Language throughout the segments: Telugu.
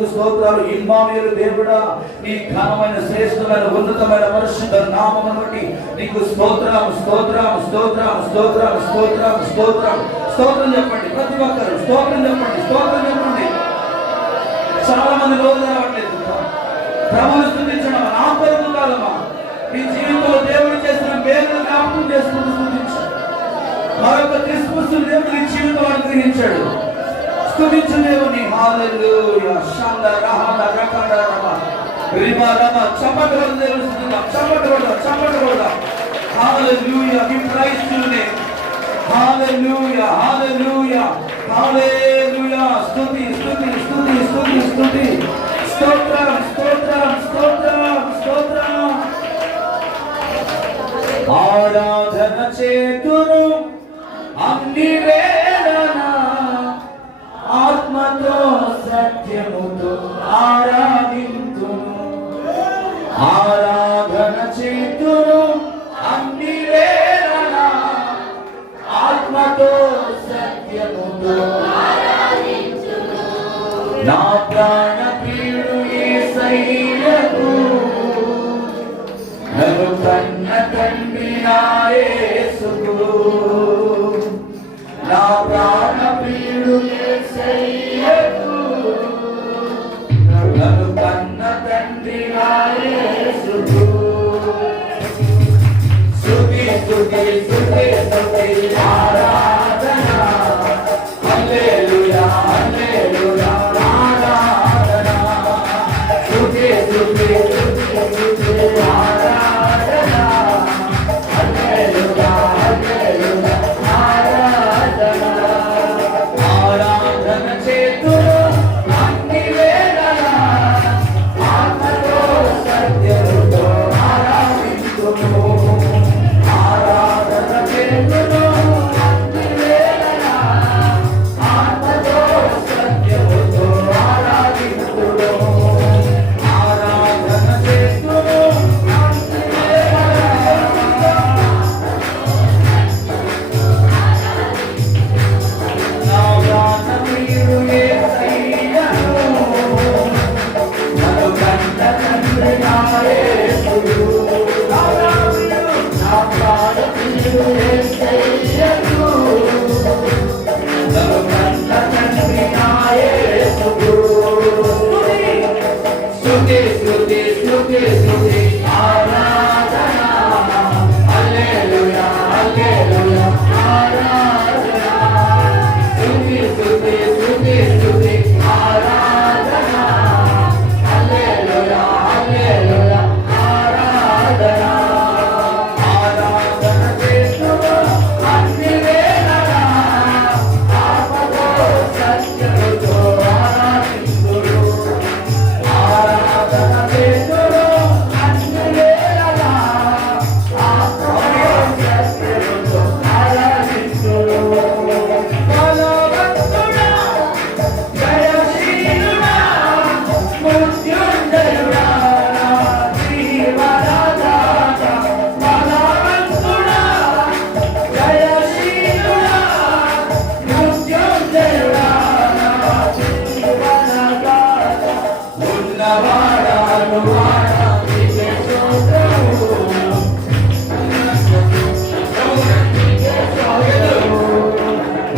నీకు స్తోత్రాలు. ఇమ్మానుయేలు దేవుడా, నీ ఘనమైన శ్రేష్టమైన ఉన్నతమైన పరిశుద్ధ నామమును బట్టి నీకు స్తోత్రం స్తోత్రం స్తోత్రం స్తోత్రం స్తోత్రం స్తోత్రం స్తోత్రం చెప్పండి. ప్రతి ఒక్కరు స్తోత్రం చెప్పండి, స్తోత్రం చెప్పండి. చాలా మంది రోజు రావట్లేదు. ప్రభువును స్తుతించడం నా కొరకు కాదమ్మా, నీ జీవితంలో దేవుడు చేసిన మేలును జ్ఞాపకం చేసుకుంటూ స్తుతించు. మరొక క్రిస్మస్ దేవుడు నీ జీవితం అనుగ్రహించాడు. స్తుతించు దేవుని. హల్లెలూయా. షంద రహమ రకడ రమ రిమ రమ చప్పట్లు దేవుని స్తుతిద్దాం. చప్పట్లు. Hallelujah. We praise you name. Hallelujah. Hallelujah. Hallelujah. స్తుతి స్తుతి స్తుతి స్తుతి స్తుతి. స్తోత్రం స్తోత్రం స్తోత్రం స్తోత్రం. ఆరాధన చేతును అన్ని వేళలా ఆత్మతో సత్యముతో ఆరాధింతును. ఆరాధన చేతును అన్ని వేళలా ఆత్మతో సత్యముతో ఆరాధింతును. నా ప్రాణ ప్రియుడు యేసయ్యకు నన్ను కన్న తండ్రి నా యేసుకు. నా ప్రాణ ప్రియుడు యేసయ్యకు నన్ను కన్న తండ్రి నా యేసుకు. స్తుతి స్తుతి స్తుతి స్తుతి ఆరాధన. హల్లెలూయా హల్లెలూయా ఆరాధన. స్తుతి స్తుతి స్తుతి స్తుతి ఆరాధన. హల్లెలూయా హల్లెలూయా ఆరాధన. ఆరాధన చేతును అన్ని వేళలా ఆత్మతో సత్యముతో ఆరాధింతును. ఆరాధన చేతును అన్ని వేళలా ఆత్మతో సత్యముతో ఆరాధింతును. ఆరాధన చేతును అన్ని వేళలా. నా ప్రాణ ప్రియుడు యేసయ్యను నన్ను కన్న తండ్రి నా యేసుకు. నా ప్రాణ ప్రియుడు యేసయ్యను నన్ను కన్న తండ్రి నా యేసుకు. స్తుతి స్తుతి స్తుతి స్తుతి ఆరాధన. హల్లెలూయా హల్లెలూయా ఆరాధన. స్తుతి స్తుతి స్తుతి స్తుతి ఆరాధన. హల్లెలూయా హల్లెలూయా ఆరాధన. ఆరాధన చేస్తును అన్ని వేళలా ఆత్మతో సత్యముతో ఆరాధింతును. ఆరాధన చేస్తును అన్ని వేళలా ఆత్మతో సత్యముతో ఆరాధింతును. బలవంతుడా, జయశీలుడా, మృత్యుంజయుడా, నా జీవనదాత. బలవంతుడా, జయశీలుడా, మృత్యుంజయుడా, నా జీవనదాత. ఉన్నవాడా అనువాడా నీకే స్తోత్రము.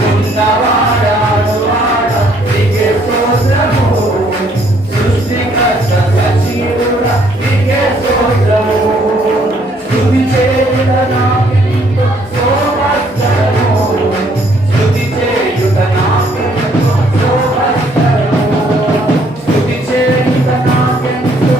ఉన్నవాడా అనువాడా నీకే స్తోత్రము. సృష్టికర్త సజీవుడా నీకే స్తోత్రము. స్తుతి చేయుట నాకెంతో శోభస్కరము. స్తుతి చేయుట నాకెంతో శోభస్కరము. స్తుతి చేయుట నాకెంతో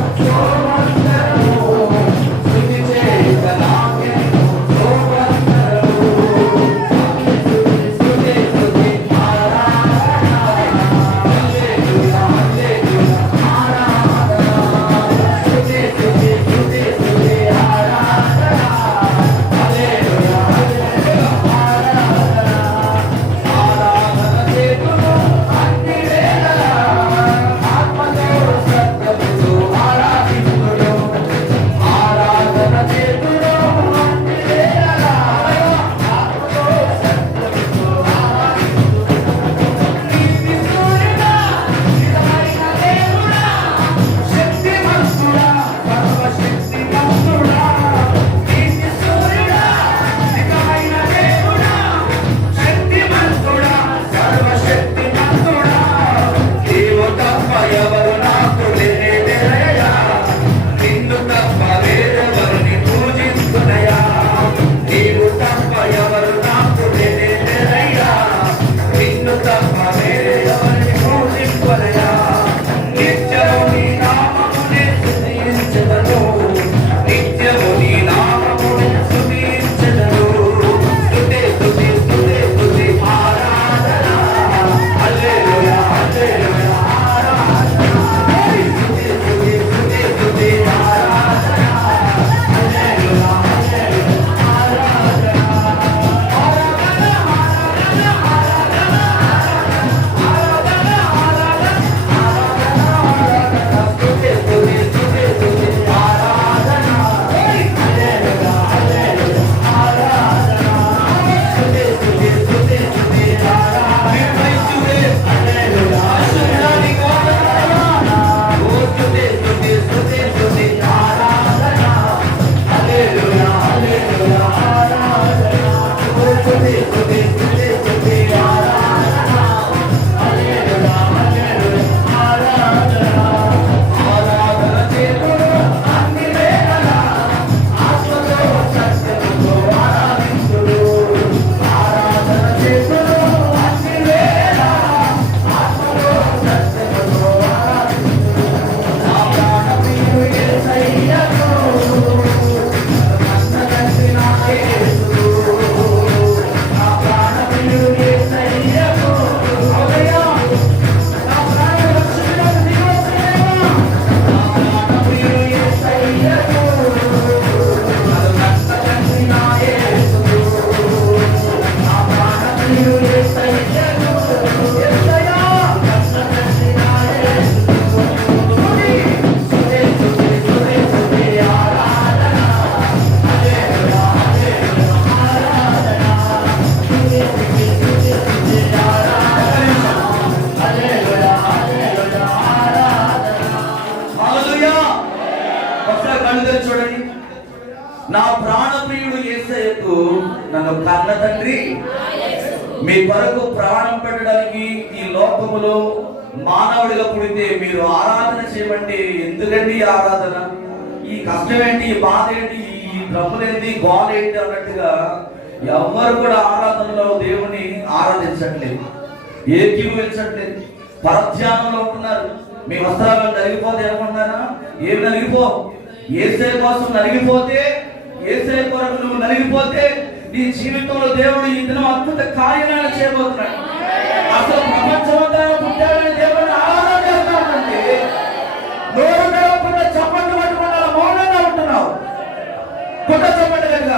నా ప్రాణప్రియుడు యేసయ్యకు నన్ను కన్న తండ్రి మీ కొరకు ప్రాణం పెట్టడానికి ఈ లోకములో మానవుడిగా పుడితే మీరు ఆరాధన చేయమంటే ఎందుకండి ఈ ఆరాధన? ఈ కష్టం ఏంటి, ఈ బాధ ఏంటి, ఈ డ్రమ్ములేంటి, గోల ఏంటి అన్నట్టుగా ఎవ్వరు కూడా ఆరాధనలో దేవుని ఆరాధించట్లేదు, ఏకీభవించట్లేదు, పరధ్యానంలో ఉంటున్నారు. మీ వస్త్రాలను నలిగిపోతే ఏమన్నారా? ఏం నలిగిపో, యేసయ్య కోసం నలిగిపోతే, యేసయ్య కొరకు నువ్వు నలిగిపోతే నీ జీవితంలో దేవుడు ఈ దినం అద్భుత కార్యాలను చేయబోతున్నాడు. అసలు ప్రపంచమంతా పుట్టాడని దేవుడిని ఆరాధన చేస్తామంటే నోరు తెరవకుండా చప్పట్లు పట్టుకుండా మౌనంగా ఉంటున్నావు. కొత్త చప్పట్లు కనుక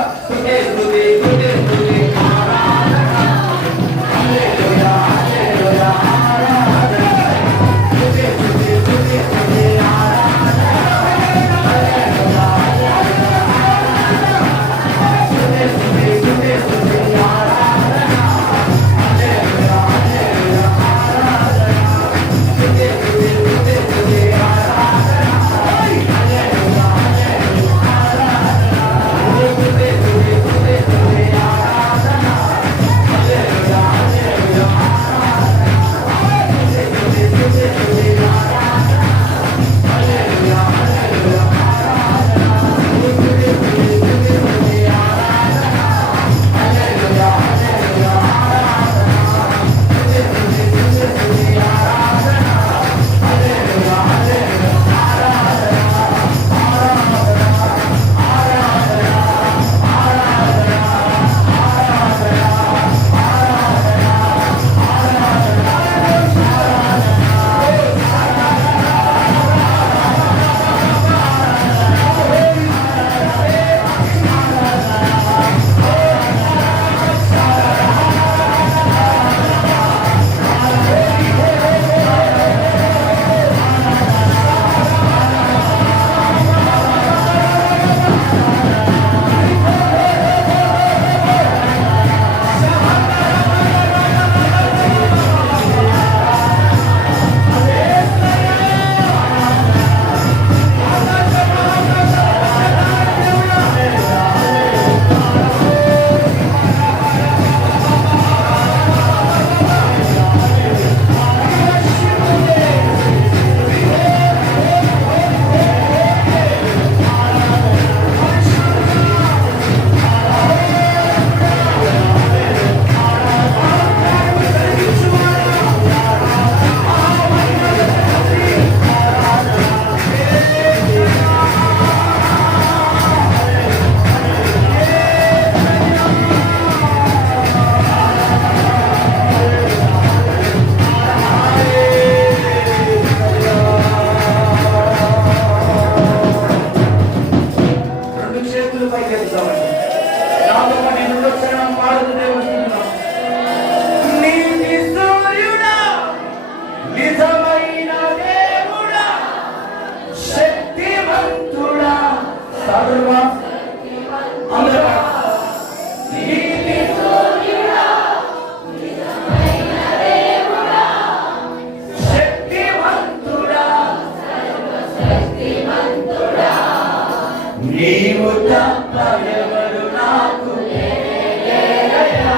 నీవు తప్ప ఎవరు నాకు లేరయ్యా,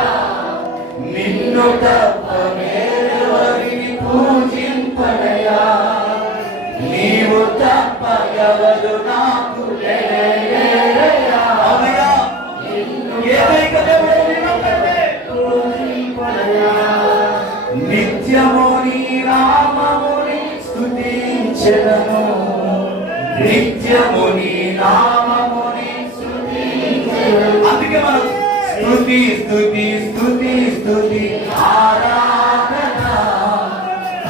నిన్ను తప్ప వేరెవరిని పూజింపనయ్యా. నీవు తప్ప ఎవరు నాకు లేరయ్యా, ఏకైక దేవుడు నిన్నొక్కడే పూజింపనయ్యా. నిత్యము నీ నామముని స్తుతించెదను, నిత్యము నీ నామముని స్తుతించెదను. అందుకే మనం స్తుతి స్తుతి స్తుతి స్తుతి ఆరాధన,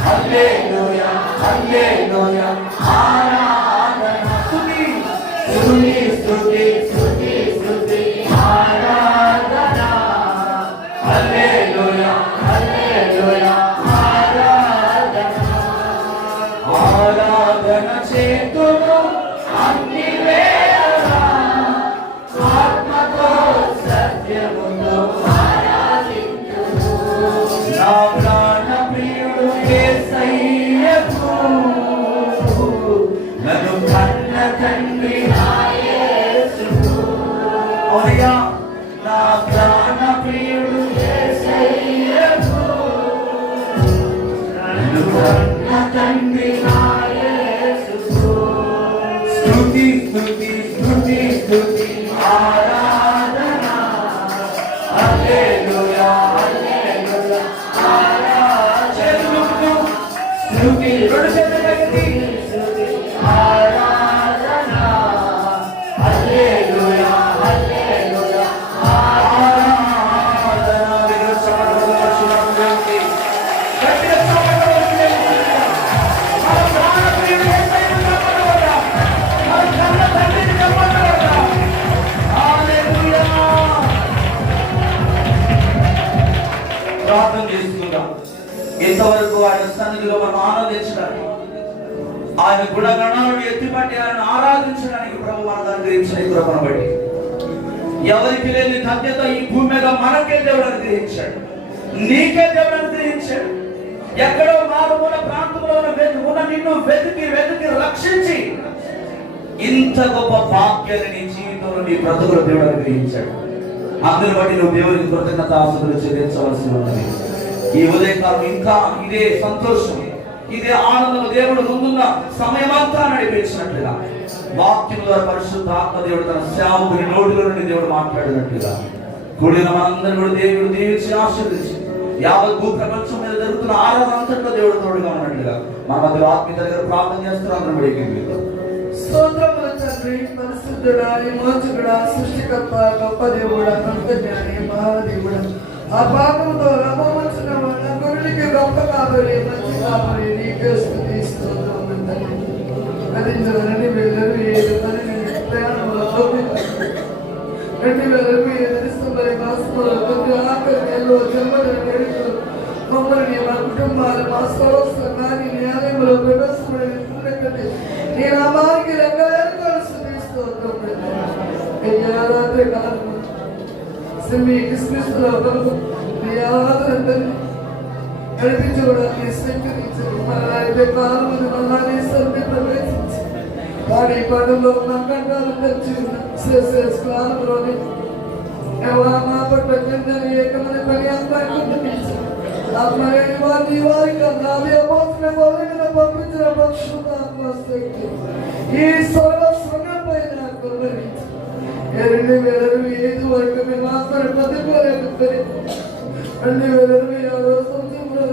హల్లెలూయా హల్లెలూయా ఆరాధన. స్తుతి స్తుతి స్తుతి స్తుతి స్తుతి ఆరాధన, హల్లెలూయా హల్లెలూయా ఆరాధన. ఆరాధన చేతును అన్ని వేళలా, ఆత్మతో సత్యముతో ఆరాధింతును. నా ప్రాణ ప్రియుడు యేసయ్యకు, నన్ను కన్న తండ్రి నా యేసుకు సన్నిధిలో మనం ఆనందించడానికి, ఆయన గుణగణాలను ఎత్తిపట్టి ఆయన ఆరాధించడానికి ప్రభు మనకు అనుగ్రహించిన ఈ కృపను బట్టి ఎవరికి లేని ధన్యత ఈ భూమి మీద మనకే దేవుడు అనుగ్రహించాడు, నీకే దేవుడు అనుగ్రహించాడు. ఎక్కడో మారుమూల ప్రాంతంలో ఉన్న నిన్ను వెతికి రక్షించి ఇంత గొప్ప భాగ్యాన్ని నీ జీవితంలో నీ బ్రతుకులు దేవుడు అనుగ్రహించాడు. అందుని బట్టి నువ్వు దేవునికి కృతజ్ఞతాస్తుతులు చెల్లించవలసి ఉన్నది. ఈ ఉదయకాలం ఇంకా ఇదే సంతోషం, ఇదే ఆనందం దేవుడు ముందున్న సమయమంతా నడిపించినట్లుగా వాక్యం ద్వారా పరిశుద్ధ ఆత్మ దేవుడు తన సేవకుని నోటిలో నుండి దేవుడు మాట్లాడినట్లుగా కూడిన మనందరినీ కూడా దేవుడు దీవించి ఆశీర్వదించి యావత్ భూ ప్రపంచం మీద జరుగుతున్న ఆరాధన అంతట్లో దేవుడు తోడుగా ఉన్నట్లుగా మన మధ్యలో ఆత్మీయ దగ్గర ప్రార్థన చేస్తున్నారు. అందరం బడికి స్తోత్రములు తండ్రి, పరిశుద్ధుడా, విమోచకుడా, సృష్టికర్త, గొప్ప దేవుడా, అంతర్యామి, మహాదేవుడా, ఆ పాపంతో రమవచ్చిన వాళ్ళ గురునికి గొప్ప కావాలి, మంచి కావాలి, నీకే స్తుతి స్తోత్రములు తండ్రి. గతించడానికి వెళ్ళరు ఏడు ప్రయాణంలో 2027 డిసెంబర్ మాసంలో కొద్ది ఆఖరి నెలలో జన్మదిన వేడుకలు మమ్మల్ని మా కుటుంబాలు మా సర్వస్వాన్ని నీ ఆలయంలో ప్రవేశపడి నీ నామానికి రంగాలను స్తుతిస్తూ రాత్రి కాలం మీ క్రిస్మస్లో నీ ఆరాధన నడిపించుకోవడానికి స్వీకరించారు. మళ్ళీ కాలం మళ్ళా నీ సన్ని ప్రవేశించి వారి పనుల్లో ఉన్న కంటాలు తెచ్చి స్నానంలోని మా పట్ల ఏకమైన పని ఆత్మని వారిని వారికి పంపించిన పక్షుశక్తి ఈ సర్వస్వంగా పైన 2025 వరకు మేము మాత్రం బతుకోలేకపోయి 2026 సంవత్సరంలో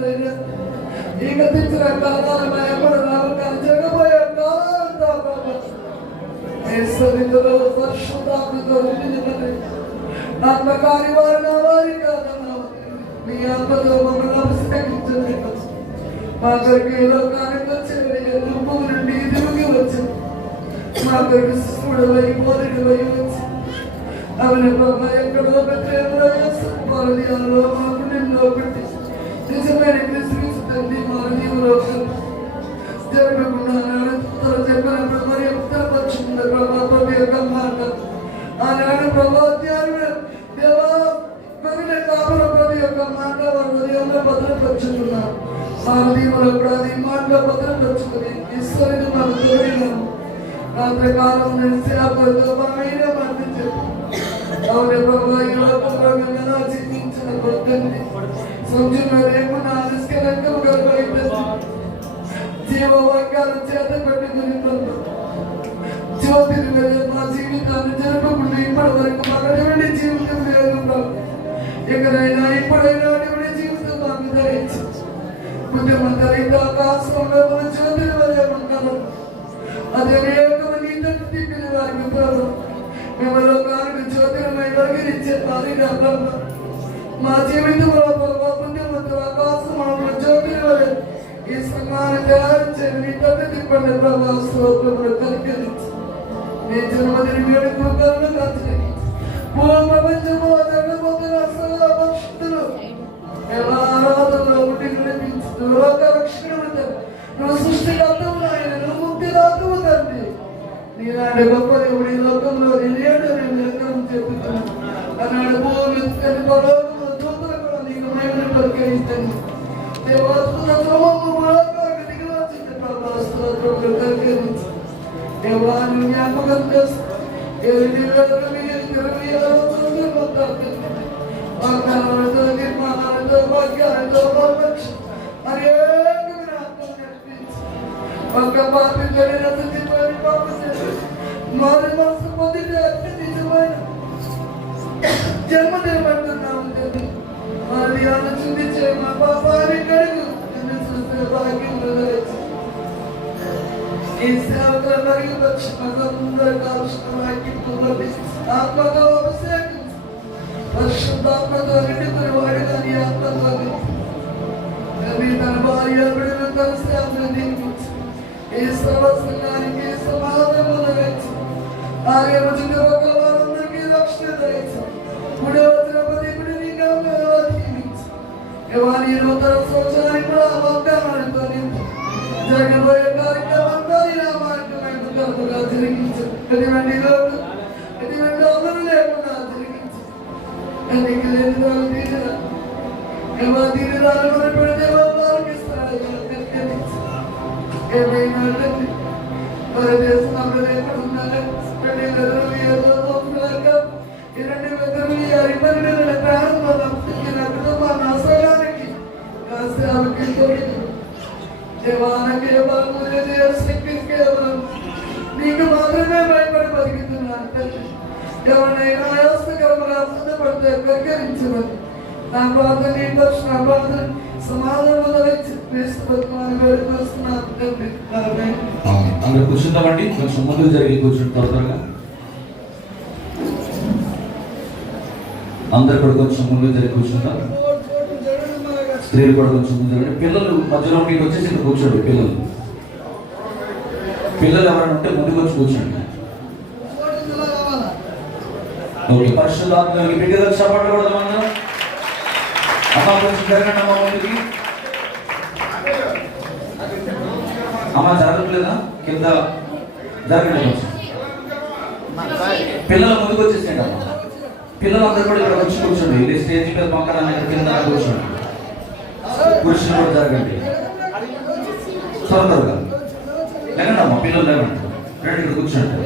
ఈ గతించిన కాలాలు భయపడ నమ్మకాలు జరగబోయే కాలంతా సరిగ్గా పరిశుద్ధాత్మతో నిండినది. ఆత్మకారి వారి నా వారి కాదన్నా మీ ఆత్మతో మమ్మల్ని అభిషేకించండి. మా కొరకు ఈ లోకానికి వచ్చే రూపం నుండి తిరిగి వచ్చి మా కొరకు శిశువుడవై బోధుడవై వచ్చి అవని ప్రభా ఎక్కడో పెట్టేలో మాకు నిన్ను పెట్టి నిజమైన క్రిస్మస్ తండ్రి మా జీవులో జరగకుండా చెప్పినప్పుడు మరి ఉత్తరపక్షుంది ప్రభావ యొక్క మాట ఆనాడు ప్రభావాధ్యాయుడు దేవా మగిన కాపురపతి యొక్క మాట వారి హృదయంలో భద్రపరుచుకున్నారు. మా హృదయంలో కూడా అది మాటలో భద్రపరుచుకుని ఈశ్వరుడు మాకు తోడినాము. రాత్రి కాలం నేను సేవతో బాగా మరణించారు. అవును ప్రభావ ఈ లోకంలో మేము జీవించిన కొద్దండి సంచులో రేపు నా నిష్కలంకం గర్భమైంది జీవవాక్యాలు చేత పెట్టుకుని జ్యోతిని మా జీవితాన్ని జరపకుండా ఇప్పటి వరకు మగడి జీవితం లేదు. ఎక్కడైనా ఇప్పుడైనా జీవితం మాకు ధరించి బుద్ధిమంతరైతే ఆకాశంలో మన జ్యోతిని వలె ఉంటాము. అదే నీ తట్టు తిప్పిన వారికి ప్రభు మేము లోకానికి జ్యోతిని వెలిగించే వారిగా మా జీవితంలో బుద్ధిమంతులు ఆకాశం మామూలు జ్యోతిని వలె ఈ సంఘాన్ని తయారు చేసి నీ తట్టు తిప్పండి ప్రభావ స్తోత్రములు కలిగించి నీ జన్మదిన వేడుకలు కాల్చండి. పూర్వ ప్రపంచము జరగబోతున్న అసలు భక్తులు ఎలా ఆరాధనలో ఉండి నడిపించు లోక రక్షకుడు నువ్వు సృష్టికర్తవు నాయన, నువ్వు ముక్తిదాతవు తండ్రి. నీలాంటి గొప్ప దేవుడు ఈ లోకంలో లేడు నేను చెప్తున్నాను. అన్నాడు భూమి పరలోకము దూతలు కూడా నీకు మహిమను పరికరించండి. దేవాత్మ దిగి వచ్చింది ప్రభావ స్తోత్రములు కలిగించు. దేవాన్ని జ్ఞాపకం చేస్తూ 2026 వాగ్దానాలతో నిర్మాణాలతో భాగ్యాలతో అనేకమైన ఆత్మలు నడిపించి ఒక్క పాపి జరిగిన మారి మనసు పొందితే అతి నిజమైన జన్మదినమంటున్నాము. వారి ఆలోచించే మా పాపాన్ని కడుగు చూస్తే భాగ్యం ఈ సేవకుల మరియు లక్ష్మణందరూ కాల్చిన ఆత్మతో అభిషేకం పరిశుద్ధాత్మతో నిండుకుని వాడిగా నీ ఆత్మతో తన భార్య బిడ్డలు కలిసి ఆమెను దీవించి ఈ సర్వస్వానికి సమాధానం వచ్చి ఆగే రుచిగా ఒక వారందరికీ రక్షణ ధరించి మూడవ తిరుపతి గుడిని దీవించి వారి నూతన సంవత్సరానికి కూడా వాగ్దానాలతో జరగబోయే కార్యక్రమంలో ఈ నా మార్గమైన కలుపుగా జరిగించు. ఎటువంటి లోటు ఎటువంటి అవసరం లేకుండా జరిగించు. ఎన్నిక లేని వాళ్ళు తీరురా ఎవరు తీరురాలు మన పెడితే వారికిస్తాడు. ఏమైనా మన దేశం అప్పుడు ఎక్కడ ఉండాలి 2026 ప్రారంభంలో మా నాశనానికి నాశనాలకి దేవానికి కేవలం నీకు మాత్రమే భయపడి బతికిస్తున్నాను తండ్రి. ఎవరినైనా ఆయాసకరముగా బాధపడితే కరికరించమని నా ప్రార్థన నీ దర్శన ప్రార్థన సమాధానం వేడుకొస్తున్నాను తండ్రి. అందరూ కూర్చుందామండి. కొంచెం ముందుకు జరిగి కూర్చుంటారు త్వరగా. అందరు కూడా కొంచెం ముందుకు జరిగి కూర్చుంటారు. స్త్రీలు కూడా కొంచెం ముందు జరగండి. పిల్లలు మధ్యలో మీకు వచ్చేసి ఇక్కడ కూర్చోండి. పిల్లలు ఎవరైనా ఉంటే ముందుకు వచ్చి కూర్చోండి. ఓకే, పరిశుద్ధాత్మకి బిడ్డగా చెప్పకూడదు. అందరం అమ్మ కొంచెం జరగండి. అమ్మ ముందుకి. అమ్మ జరగట్లేదా? కింద జరగండి కొంచెం. పిల్లలు ముందుకు వచ్చేసేయండి. అమ్మ పిల్లలందరూ కూడా ఇక్కడ వచ్చి కూర్చోండి. ఇది స్టేజ్ మీద పక్కన ఇక్కడ కింద కూర్చోండి. పురుషులు కూడా జరగండి. త్వరగా లేకండి అమ్మ. పిల్లలు లేవండి. రండి ఇక్కడ కూర్చోండి.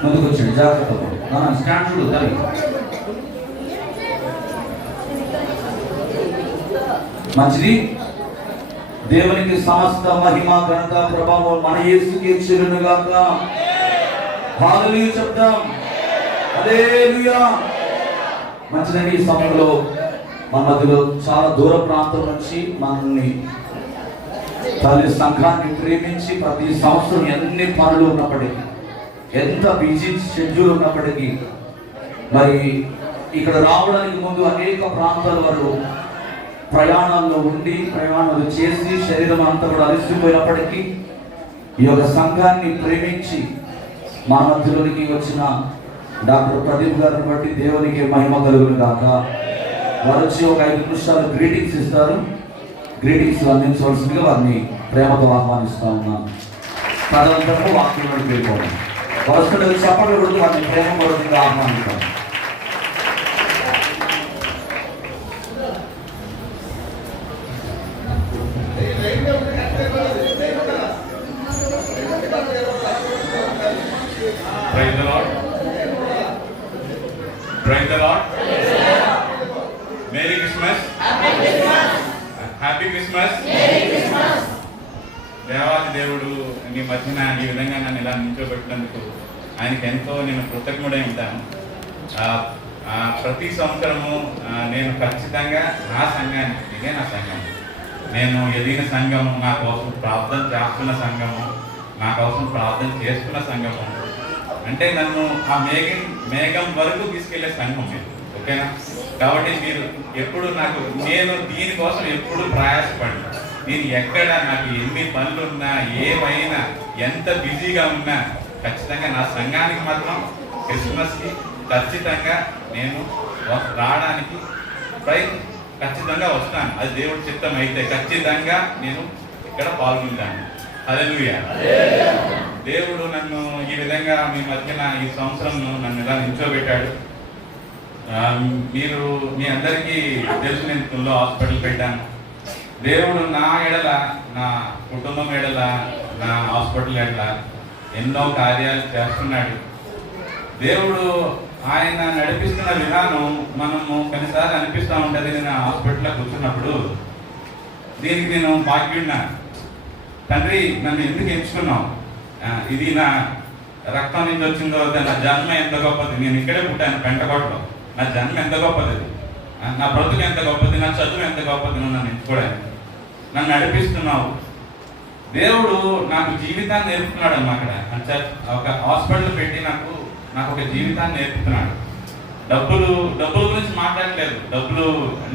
ముందుకు వచ్చండి. జాగ్రత్త. స్టాండ్ చూడు తల్లి. మంచిది. దేవునికి సమస్త మహిమ ఘనత ప్రభావం మన యేసుకే చెల్లునుగాక. హల్లెలూయా చెప్తాం. హల్లెలూయా. మంచిదండి. ఈ సమయంలో మన మధ్యలో చాలా దూర ప్రాంతం నుంచి మనల్ని తల్లి సంఘాన్ని ప్రేమించి ప్రతి సంవత్సరం ఎన్ని పనులు ఉన్నప్పటికీ, ఎంత బిజీ షెడ్యూల్ ఉన్నప్పటికీ, మరి ఇక్కడ రావడానికి ముందు అనేక ప్రాంతాల వరకు ప్రయాణాల్లో ఉండి ప్రయాణాలు చేసి శరీరం అంతా కూడా అలసిపోయినప్పటికీ ఈ యొక్క సంఘాన్ని ప్రేమించి మా మధ్యలోనికి వచ్చిన డాక్టర్ ప్రదీప్ గారిని బట్టి దేవునికి మహిమ కలుగును గాక. వారు వచ్చి ఒక 5 నిమిషాలు గ్రీటింగ్స్ ఇస్తారు. గ్రీటింగ్స్ అందించవలసిందిగా వారిని ప్రేమతో ఆహ్వానిస్తూ ఉన్నాను. తదనంతరము వాక్యంలోకి వెళ్ళిపోవడం. వరుసలు చెప్పడం కూడా వారిని ప్రేమపూర్వకంగా ఆహ్వానిస్తాను. Praise the Lord. Praise the Lord. Merry Christmas. Happy Christmas. దేవాది దేవుడు నీ మధ్యన ఈ విధంగా నన్ను ఇలా నిల్చోబెట్టినందుకు ఆయనకి ఎంతో నేను కృతజ్ఞుడై ఉంటాను. ప్రతి సంవత్సరము నేను ఖచ్చితంగా నా సంఘానికి, ఇదే నా సంఘం, నేను ఎదిగిన సంఘము, నా కోసం ప్రార్థన చేస్తున్న సంఘము, నా కోసం ప్రార్థన చేస్తున్న సంఘము, అంటే నన్ను ఆ మేఘం వరకు తీసుకెళ్లే సంఘం మీరు. ఓకేనా? కాబట్టి మీరు ఎప్పుడు నేను దీనికోసం ఎప్పుడు ప్రయాసపడి, నేను ఎక్కడ నాకు ఎన్ని పనులున్నా, ఏమైనా, ఎంత బిజీగా ఉన్నా ఖచ్చితంగా నా సంఘానికి మాత్రం క్రిస్మస్కి ఖచ్చితంగా నేను రావడానికి ఖచ్చితంగా వస్తాను. అది దేవుడి చిత్తం అయితే ఖచ్చితంగా నేను ఇక్కడ పాల్గొంటాను. హల్లెలూయా. దేవుడు నన్ను ఈ విధంగా మీ మధ్యన ఈ సంవత్సరం నన్ను ఇలా నిల్చోబెట్టాడు. మీ అందరికీ తెలుసు, నేను తుల్లో హాస్పిటల్ పెట్టాను. దేవుడు నా ఎడల, నా కుటుంబం ఎడల, నా హాస్పిటల్ ఎడల ఎన్నో కార్యాలు చేస్తున్నాడు. దేవుడు ఆయన నడిపిస్తున్న విధానం మనము కొన్నిసార్లు అనిపిస్తూ ఉంటుంది. నేను హాస్పిటల్లో కూర్చున్నప్పుడు దీనికి నేను భాగ్యున్నా, తండ్రి నన్ను ఎందుకు ఎంచుకున్నావు, ఇది నా రక్తం నుంచి వచ్చిందో, నా జన్మ ఎంత గొప్పది, నేను ఇక్కడే పుట్టాను పెంటకోటలో, నా జన్మ ఎంత గొప్పది, నా బ్రతుకు ఎంత గొప్పది, నా చదువు ఎంత గొప్పది, నువ్వు నన్ను ఎంచుకోవడానికి నన్ను నడిపిస్తున్నావు. దేవుడు నాకు జీవితాన్ని నేర్పుతున్నాడు అమ్మా. అక్కడ ఒక హాస్పిటల్ పెట్టి నాకు ఒక జీవితాన్ని నేర్పుతున్నాడు. డబ్బుల గురించి మాట్లాడలేదు.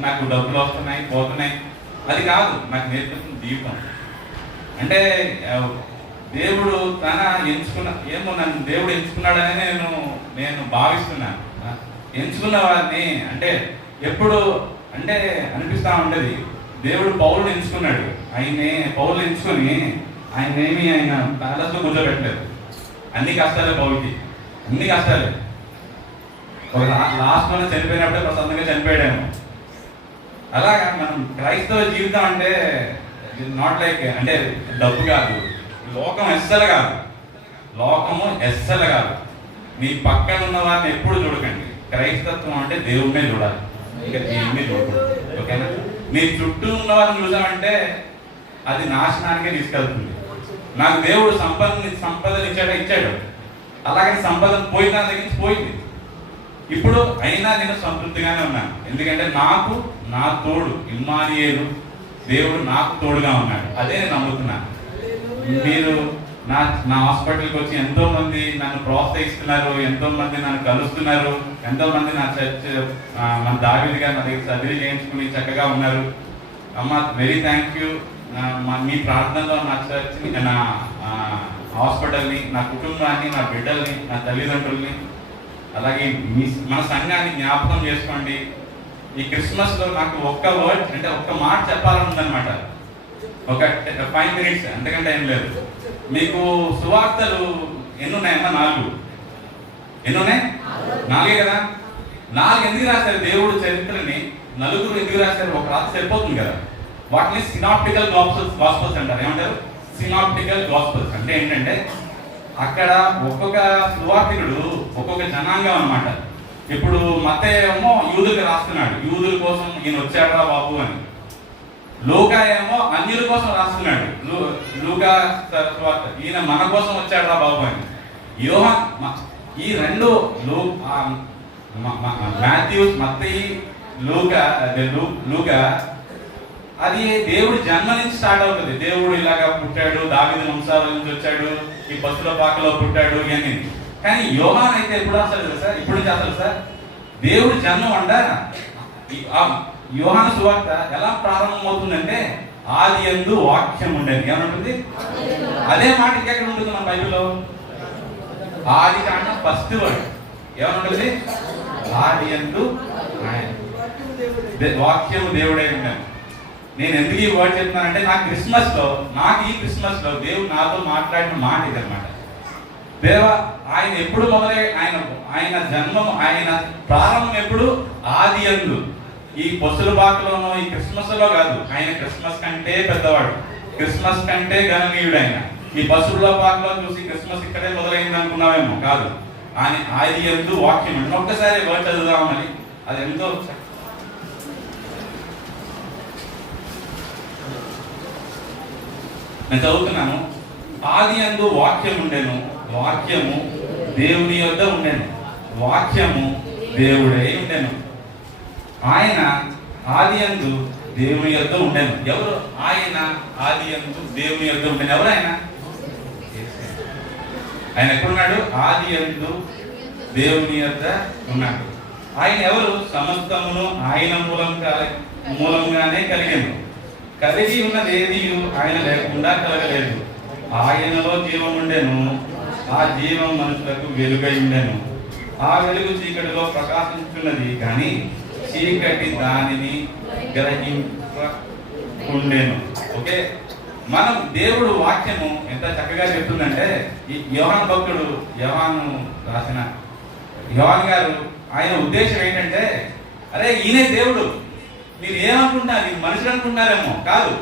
నాకు డబ్బులు వస్తున్నాయి పోతున్నాయి అది కాదు, నాకు నేర్పుతున్న జీవితం. అంటే దేవుడు తన నన్ను దేవుడు ఎంచుకున్నాడని నేను భావిస్తున్నాను. ఎంచుకున్న వారిని అంటే ఎప్పుడు అంటే అనిపిస్తూ ఉండేది, దేవుడు పౌలుని ఎంచుకున్నాడు. పౌలు ఎంచుకొని ఆయన ప్యాలెస్ లో కూర్చోబెట్టలేదు. అన్ని కష్టాలే బాబుకి, అన్ని కష్టాలే. ఒక లాస్ట్ లో చనిపోయినప్పుడే ప్రశాంతంగా చనిపోయాడేమో. అలాగా మనం క్రైస్తవ జీవితం అంటే నాట్ లైక్ అంటే డబ్బు కాదు, లోకం ఎస్సలు కాదు, లోకము ఎస్సలు కాదు. మీ పక్కన ఉన్న వారిని ఎప్పుడు చూడకండి. క్రైస్తత్వం అంటే దేవుడినే చూడాలి, ఇంకా దేవుడిని చూడకూడదు. ఓకేనా? మీ చుట్టూ ఉన్న వారిని చూసామంటే అది నాశనానికే తీసుకెళ్తుంది. నాకు దేవుడు సంపదలు ఇచ్చాడు, అలాగే సంపద పోయిన దగ్గర పోయింది. ఇప్పుడు అయినా నేను సంతృప్తిగానే ఉన్నాను. ఎందుకంటే నాకు నా తోడు ఇమ్మానుయేలు, దేవుడు నాకు తోడుగా ఉన్నాడు. అదే నేను నమ్ముతున్నాను. మీరు నా హాస్పిటల్కి వచ్చి ఎంతో మంది నన్ను ప్రోత్సహిస్తున్నారు, ఎంతో మంది నన్ను కలుస్తున్నారు, ఎంతో మంది నా చర్చ్ మన దావీదు గారు నా దగ్గర సర్జరీ చేయించుకుని చక్కగా ఉన్నారు. అమ్మ వెరీ థ్యాంక్ యూ. మీ ప్రార్థనలో నా చర్చ్ని, నా హాస్పిటల్ని, నా కుటుంబాన్ని, నా బిడ్డల్ని, నా తల్లిదండ్రుల్ని, అలాగే మన సంఘాన్ని జ్ఞాపకం చేసుకోండి. ఈ క్రిస్మస్లో నాకు ఒక్క వర్డ్ అంటే ఒక్క మాట చెప్పాలని ఉందన్నమాట. ఒక 5 minutes, అంతకంటే ఏం లేదు. మీకు సువార్తలు ఎన్నున్నాయమ్మా? 4. ఎన్నున్నాయి? 4 కదా. 4 ఎందుకు రాశారు? దేవుడు చరిత్రని 4 ఎందుకు రాశారు? ఒక రాత్రి సరిపోతుంది కదా. వాటిని సినాప్టికల్ గాస్పల్స్ అంటారు. ఏమంటారు? సినాప్టికల్ గాస్పల్స్ అంటే ఏంటంటే అక్కడ ఒక్కొక్క సువార్తికుడు ఒక్కొక్క జనాంగం అన్నమాట. ఇప్పుడు మత్తయి ఏమో యూదులకు రాస్తున్నాడు, యూదుల కోసం ఈయన వచ్చాడా బాబు అని. లూకా ఏమో అన్యుల కోసం రాస్తున్నాడు, లూకా ఈయన మన కోసం వచ్చాడా బాబు అని. యోహాన్ ఈ రెండు మాథ్యూస్, మత్తయి, లూకా అది దేవుడి జన్మ నుంచి స్టార్ట్ అవుతుంది. దేవుడు ఇలాగా పుట్టాడు, దావీదు వంశాల నుంచి వచ్చాడు, ఈ పశుల పాకలో పుట్టాడు ఇవన్నీ. కానీ యోహాన్ అయితే ఎప్పుడు అసలు తెలుసా? ఇప్పుడు నుంచి అసలు సార్ దేవుడి జన్మ అంట. యోహాను సువార్త ఎలా ప్రారంభమవుతుందంటే ఆది యందు వాక్యం ఉండేది. ఏమంటుంది? అదే మాట ఇంకెక్కడ ఉంటుంది మన బైబిల్లో? ఆది కాండం ఫస్ట్ వర్డ్ ఏమనుంటుంది? ఆది యందు వాక్యము దేవుడై ఉన్నాను. నేను ఎందుకు ఈ వర్డ్ చెప్తున్నానంటే నాకు ఈ క్రిస్మస్ లో దేవుడు నాతో మాట్లాడిన మాట ఇదన్నమాట. దేవా ఆయన ఎప్పుడు ఆయన జన్మం, ఆయన ప్రారంభం ఎప్పుడు? ఆది యందు. ఈ పశుల బాకలోనో ఈ క్రిస్మస్ లో కాదు. ఆయన క్రిస్మస్ కంటే పెద్దవాడు, క్రిస్మస్ కంటే గణనీయుడు. ఆయన ఈ పశువుల బాకలో చూసి క్రిస్మస్ ఇక్కడే మొదలైంది అనుకున్నావేమో, కాదు. ఆయన ఆది యందు వాక్యం. ఒక్కసారి వర్డ్ చదువుదామని, అది ఎంతో నేను చదువుతున్నాను. ఆది యందు వాక్యం ఉండెను, వాక్యము దేవుని యొద్ద ఉండెను, వాక్యము దేవుడై ఉండెను. ఆయన ఆది యందు దేవుని యొద్ద ఉండెను. ఎవరు ఆయన? ఆది యందు దేవుని యొద్ద ఉండెను. ఎవరు ఆయన? ఆయన ఎక్కడున్నాడు? ఆది యందు దేవుని యొద్ద ఉన్నాడు. ఆయన ఎవరు? సమస్తమును ఆయన మూలంగానే కలిగెను. కలిగి ఉన్నది ఏది ఆయన లేకుండా కలగలేదు. ఆయనలో జీవం ఉండెను, ఆ జీవం మనుషులకు వెలుగై ఉండెను. ఆ వెలుగు చీకటిలో ప్రకాశించున్నది, కానీ చీకటి దానిని గ్రహింపకుండెను. ఓకే, మనం దేవుడు వాక్యము ఎంత చక్కగా చెప్తుందంటే, ఈ యోహాను భక్తుడు, యోహాను రాసిన యోహాను గారు, ఆయన ఉద్దేశం ఏంటంటే, అరే ఈయనే దేవుడు, మీరు ఏమనుకుంటున్నారు? ఈయన మనుషులు అనుకుంటున్నారేమో, కాదు.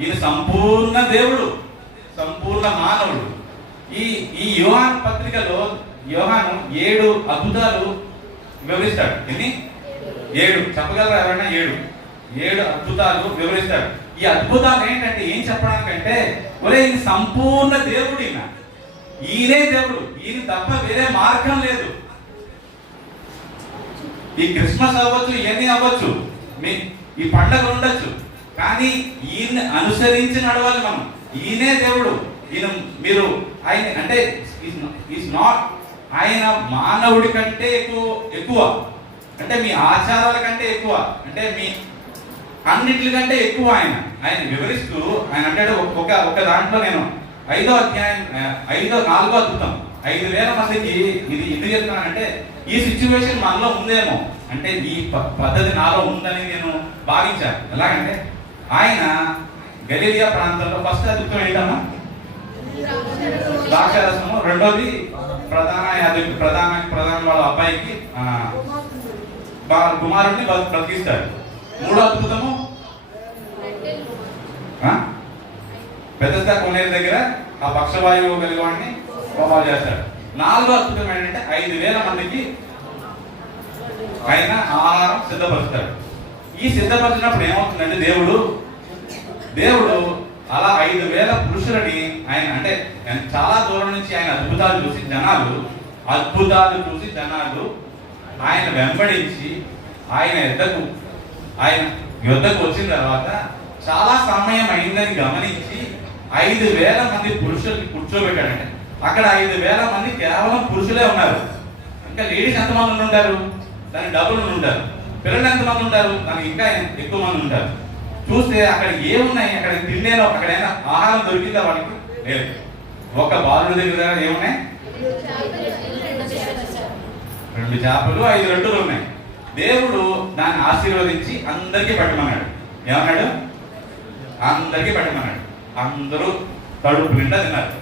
ఈయన సంపూర్ణ దేవుడు, సంపూర్ణ మానవుడు. ఈ యోహాను పత్రికలో యోహాను 7 అద్భుతాలు వివరిస్తాడు. ఎన్ని? 7 చెప్పగలరా ఎవరైనా? 7 అద్భుతాలు వివరిస్తాడు. ఈ అద్భుతాలు ఏంటంటే ఏం చెప్పడానికంటే, ఒరే ఈయన సంపూర్ణ దేవుడు, ఈయనే దేవుడు, ఈయన తప్ప వేరే మార్గం లేదు. ఈ క్రిస్మస్ అవ్వచ్చు, ఇవన్నీ అవ్వచ్చు, ఈ పండగ ఉండొచ్చు, కానీ ఈయన్ని అనుసరించి నడవాలి మనం. ఈయనే దేవుడు. మీరు ఆయన అంటే ఈజ్ నాట్, ఆయన మానవుడి కంటే ఎక్కువ, అంటే మీ ఆచారాల కంటే ఎక్కువ, అంటే మీ అన్నిటికంటే ఎక్కువ. ఆయన వివరిస్తూ ఆయన అంటాడు, ఒక దాంట్లో నేను 5వ అధ్యాయం 4వ అద్భుతం 5,000 మందికి ఇది ఎందుకు చెప్తున్నానంటే, ఈ సిచ్యువేషన్ మనలో ఉందేమో, అంటే ఈ పద్ధతి నాలో ఉందని నేను భావించాను. ఎలాగంటే ఆయన గలిలియా ప్రాంతంలో ఫస్ట్ అద్భుతం ఏంటమ్మా? ద్రాక్షారసము. రెండోది ప్రధాన వాళ్ళ అబ్బాయికి కుమారుడిని బ్రతికిస్తాడు. మూడో అద్భుతము పెద్ద కొనేరు దగ్గర ఆ పక్షవాయువు కలిగివాడిని బాగా చేస్తాడు. నాలుగో అద్భుతం ఏంటంటే 5,000 మందికి ఆయన ఆహారం సిద్ధపరుస్తాడు. ఈ సిద్ధపరిచినప్పుడు ఏమవుతుందంటే దేవుడు అలా 5,000 పురుషులని ఆయన అంటే చాలా దూరం నుంచి ఆయన అద్భుతాలు చూసి జనాలు ఆయన వెంబడించి ఆయన యుద్ధకు వచ్చిన తర్వాత చాలా సమయం అయిందని గమనించి 5,000 మంది పురుషుల్ని కూర్చోబెట్టాడంటే అక్కడ 5,000 మంది కేవలం పురుషులే ఉన్నారు. ఇంకా లేడీస్ ఎంతమంది ఉంటారు? దానికి డబుల్ ఉంటారు. పిల్లలు ఎంతమంది ఉంటారు? దానికి ఇంకా ఎక్కువ మంది ఉంటారు. చూస్తే అక్కడ ఏమున్నాయి? అక్కడ తిండేలో అక్కడైనా ఆహారం దొరికిందా వాళ్ళకి? లేదు. ఒక బాలుడి దగ్గర ఏమున్నాయి? 2 చేపలు 5 రొట్టెలు ఉన్నాయి. దేవుడు దాన్ని ఆశీర్వదించి అందరికీ పెట్టమన్నాడు. ఏమన్నాడు? అందరికీ పెట్టమన్నాడు. అందరూ కడుపు నిండా తిన్నారు.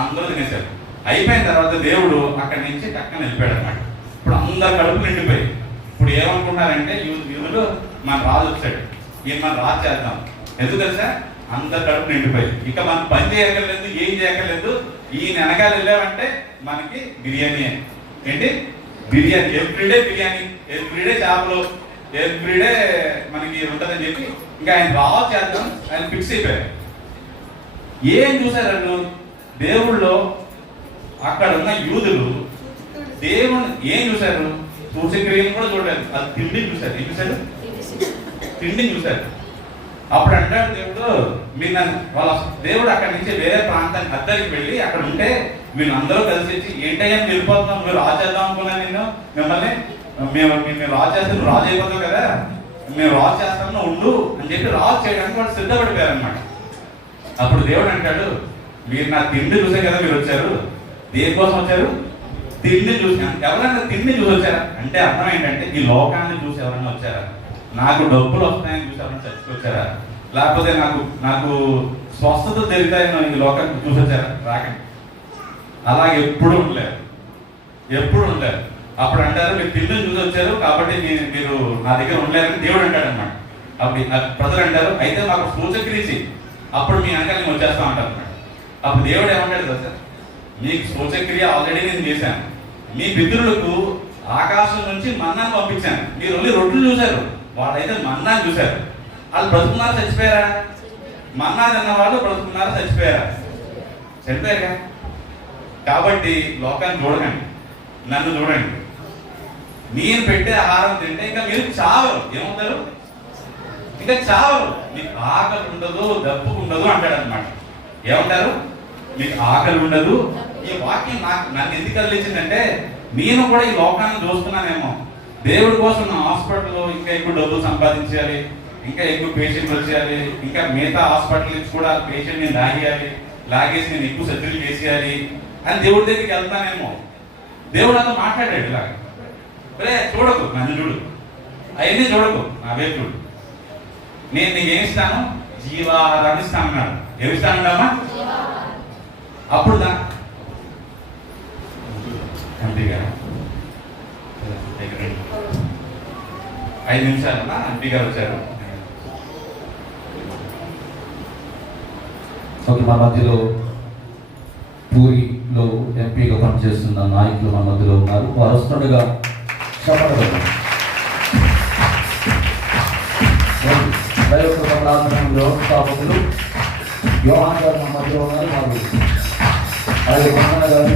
అందరూ తినేశారు. అయిపోయిన తర్వాత దేవుడు అక్కడి నుంచి పక్కన వెళ్ళిపోయాడు అన్నమాట. ఇప్పుడు అందరు కడుపు నిండిపోయి ఇప్పుడు ఏమనుకుంటున్నారంటే యూదులు మన రాజు వచ్చాడు, ఈయన మన రాజు చేద్దాం. ఎందుకు తెలుసా? అందరు కడుపు నిండిపోయి ఇక మనం పని చేయక్కర్లేదు, ఏం చేయక్కర్లేదు. ఈయన వెనకాల వెళ్ళామంటే మనకి బిర్యానీ. ఏంటి బిర్యానీ? ఎవ్రీడే చేపలు, ఎవ్రీడే మనకి ఉంటుందని చెప్పి ఇంకా ఆయన రాజు చేద్దాం ఆయన ఫిక్స్ అయిపోయారు. ఏం చూశారు దేవుళ్ళో? అక్కడ ఉన్న యూదులు దేవుని ఏం చూశారు? సూచక్రియలు కూడా చూడలేదు. అది తిండిని చూశారు. ఏం చూశారు? తిండిని చూశారు. అప్పుడు అంటాడు దేవుడు, మీరు దేవుడు అక్కడి నుంచి వేరే ప్రాంతానికి అద్దరికి వెళ్ళి అక్కడ ఉంటే వీళ్ళందరూ కలిసి వచ్చి ఏంటయ్యా వెళ్ళిపోతున్నాం, మీరు రాజు చేద్దాం అనుకున్నాను మిమ్మల్ని మేము రాజు చేస్తే నువ్వు రాజు అయిపోతావు కదా, మేము రాజు చేస్తాము ఉండు అని చెప్పి రాజు చేయడానికి వాళ్ళు సిద్ధపడిపోయారు అన్నమాట. అప్పుడు దేవుడు అంటాడు, మీరు నా తిండి చూసే కదా మీరు వచ్చారు. దేనికోసం వచ్చారు? తిండి చూసి. ఎవరైనా తిండి చూసి వచ్చారా అంటే అర్థం ఏంటంటే ఈ లోకాన్ని చూసి ఎవరైనా వచ్చారా? నాకు డబ్బులు వస్తాయని చూసి ఎవరైనా చచ్చిపోచ్చారా? లేకపోతే నాకు స్వస్థత దొరుకుతాయని ఈ లోకాన్ని చూసి వచ్చారా? రాకండి. అలాగే ఎప్పుడు ఉండలేరు. అప్పుడు అంటారు మీరు తిండిని చూసి వచ్చారు కాబట్టి మీరు నా దగ్గర ఉండలేరని దేవుడు అంటాడు అన్నమాట. అప్పుడు ప్రజలు అంటారు అయితే మాకు సూచక్రీచి అప్పుడు మీ వెనకాల నేను వచ్చేస్తా ఉంటాను అన్నమాట. అప్పుడు దేవుడు ఏమంటాడు కదా సార్, మీకు సూచక్రియ ఆల్రెడీ నేను చేశాను. మీ పితరులకు ఆకాశం నుంచి మన్నాను పంపించాను. మీరు ఓన్లీ రొట్టెలు చూశారు, వాళ్ళైతే మన్నాను చూశారు. వాళ్ళు బ్రతుకున్నారా చచ్చిపోయారా? మన్నా తిన్న వాళ్ళు బ్రతుకున్నారా చచ్చిపోయారా? చనిపోయారుగా. కాబట్టి లోకాన్ని చూడకండి, నన్ను చూడండి. నేను పెట్టే ఆహారం తింటే ఇంకా మీరు చావరు. ఏమవుతారు? ఇంకా చావరు. మీకు ఆకలి ఉండదు, దప్పుకు ఉండదు అంటాడు అనమాట. ఏమంటారు? మీకు ఆకలి ఉండదు. ఈ వాక్యం నన్ను ఎందుకు కలిగించిందంటే నేను కూడా ఈ లోకాన్ని చూస్తున్నానేమో. దేవుడి కోసం నా హాస్పిటల్లో ఇంకా ఎక్కువ డబ్బులు సంపాదించాలి, ఇంకా ఎక్కువ పేషెంట్ వచ్చేయాలి, ఇంకా మిగతా హాస్పిటల్ నుంచి కూడా పేషెంట్ నేను లాగేసి నేను ఎక్కువ సర్జరీ చేసేయాలి అని దేవుడి దగ్గరికి వెళ్తానేమో. దేవుడు అంతా మాట్లాడాడు ఇలాగ, చూడకు నన్ను చూడు, అవన్నీ చూడకు నా వైపు చూడు, నేను నీకు ఏమిస్తాను? జీవాహారాన్ని ఇస్తాను అన్నాడు. ఏమిస్తానమ్మా? అప్పుడు ఎంపీ గారు 5 నిమిషాలన్నా ఎంపీ గారు వచ్చారు. ఓకే, మా మధ్యలో పూరిలో ఎంపీగా పనిచేస్తున్న నాయకులు మన మధ్యలో ఉన్నారు. వారు వస్తుండగా వ్యవస్థాపకులు యోహాన్ గారు మన మధ్యలో ఉన్నారు. వారు అలాగే మహన్న గారు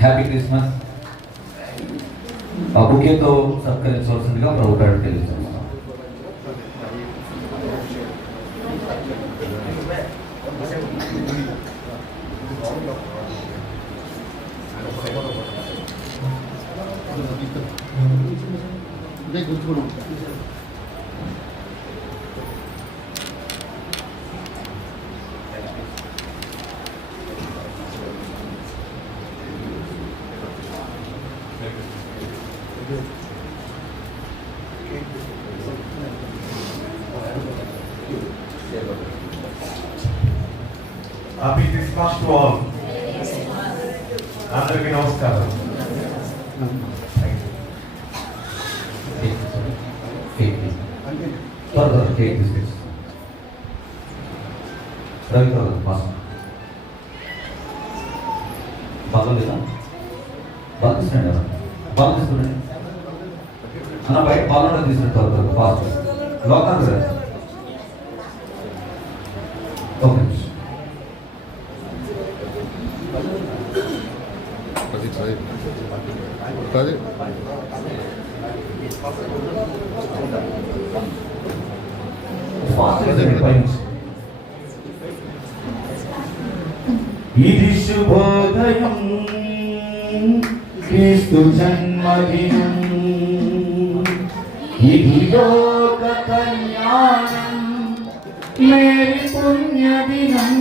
హ్యాపీ క్రిస్మస్. ఆ బుకేతో సత్కరించవలసిందిగా ప్రభుత్వానికి తెలియజేస్తున్నాం. Happy Christmas to all. అందరికీ నమస్కారం. రవి బాగా లేదా బాగా తీసుకురండి కదా బాగా తీసుకురండి అన్న బయట బాగా తీసుకుంటారు ఫాస్ట్ లోకాలు కదా ఓకే ఇది శుభోదయం క్రీస్తు జన్మదినం ఇది లోక కళ్యాణం మేరీ పుణ్యదినం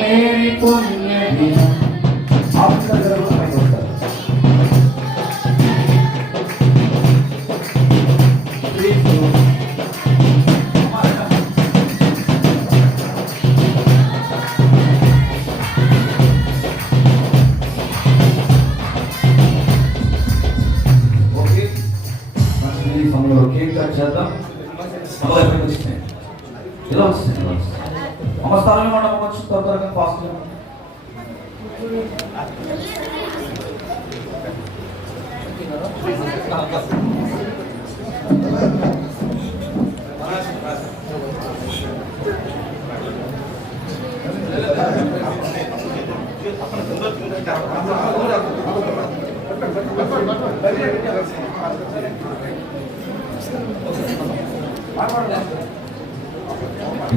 మేరీ పుణ్యదినం చేద్దాం ఇలా వస్తుంది అమ్మ స్థానం మనం కొంచెం త్వరగా ఫాస్ట్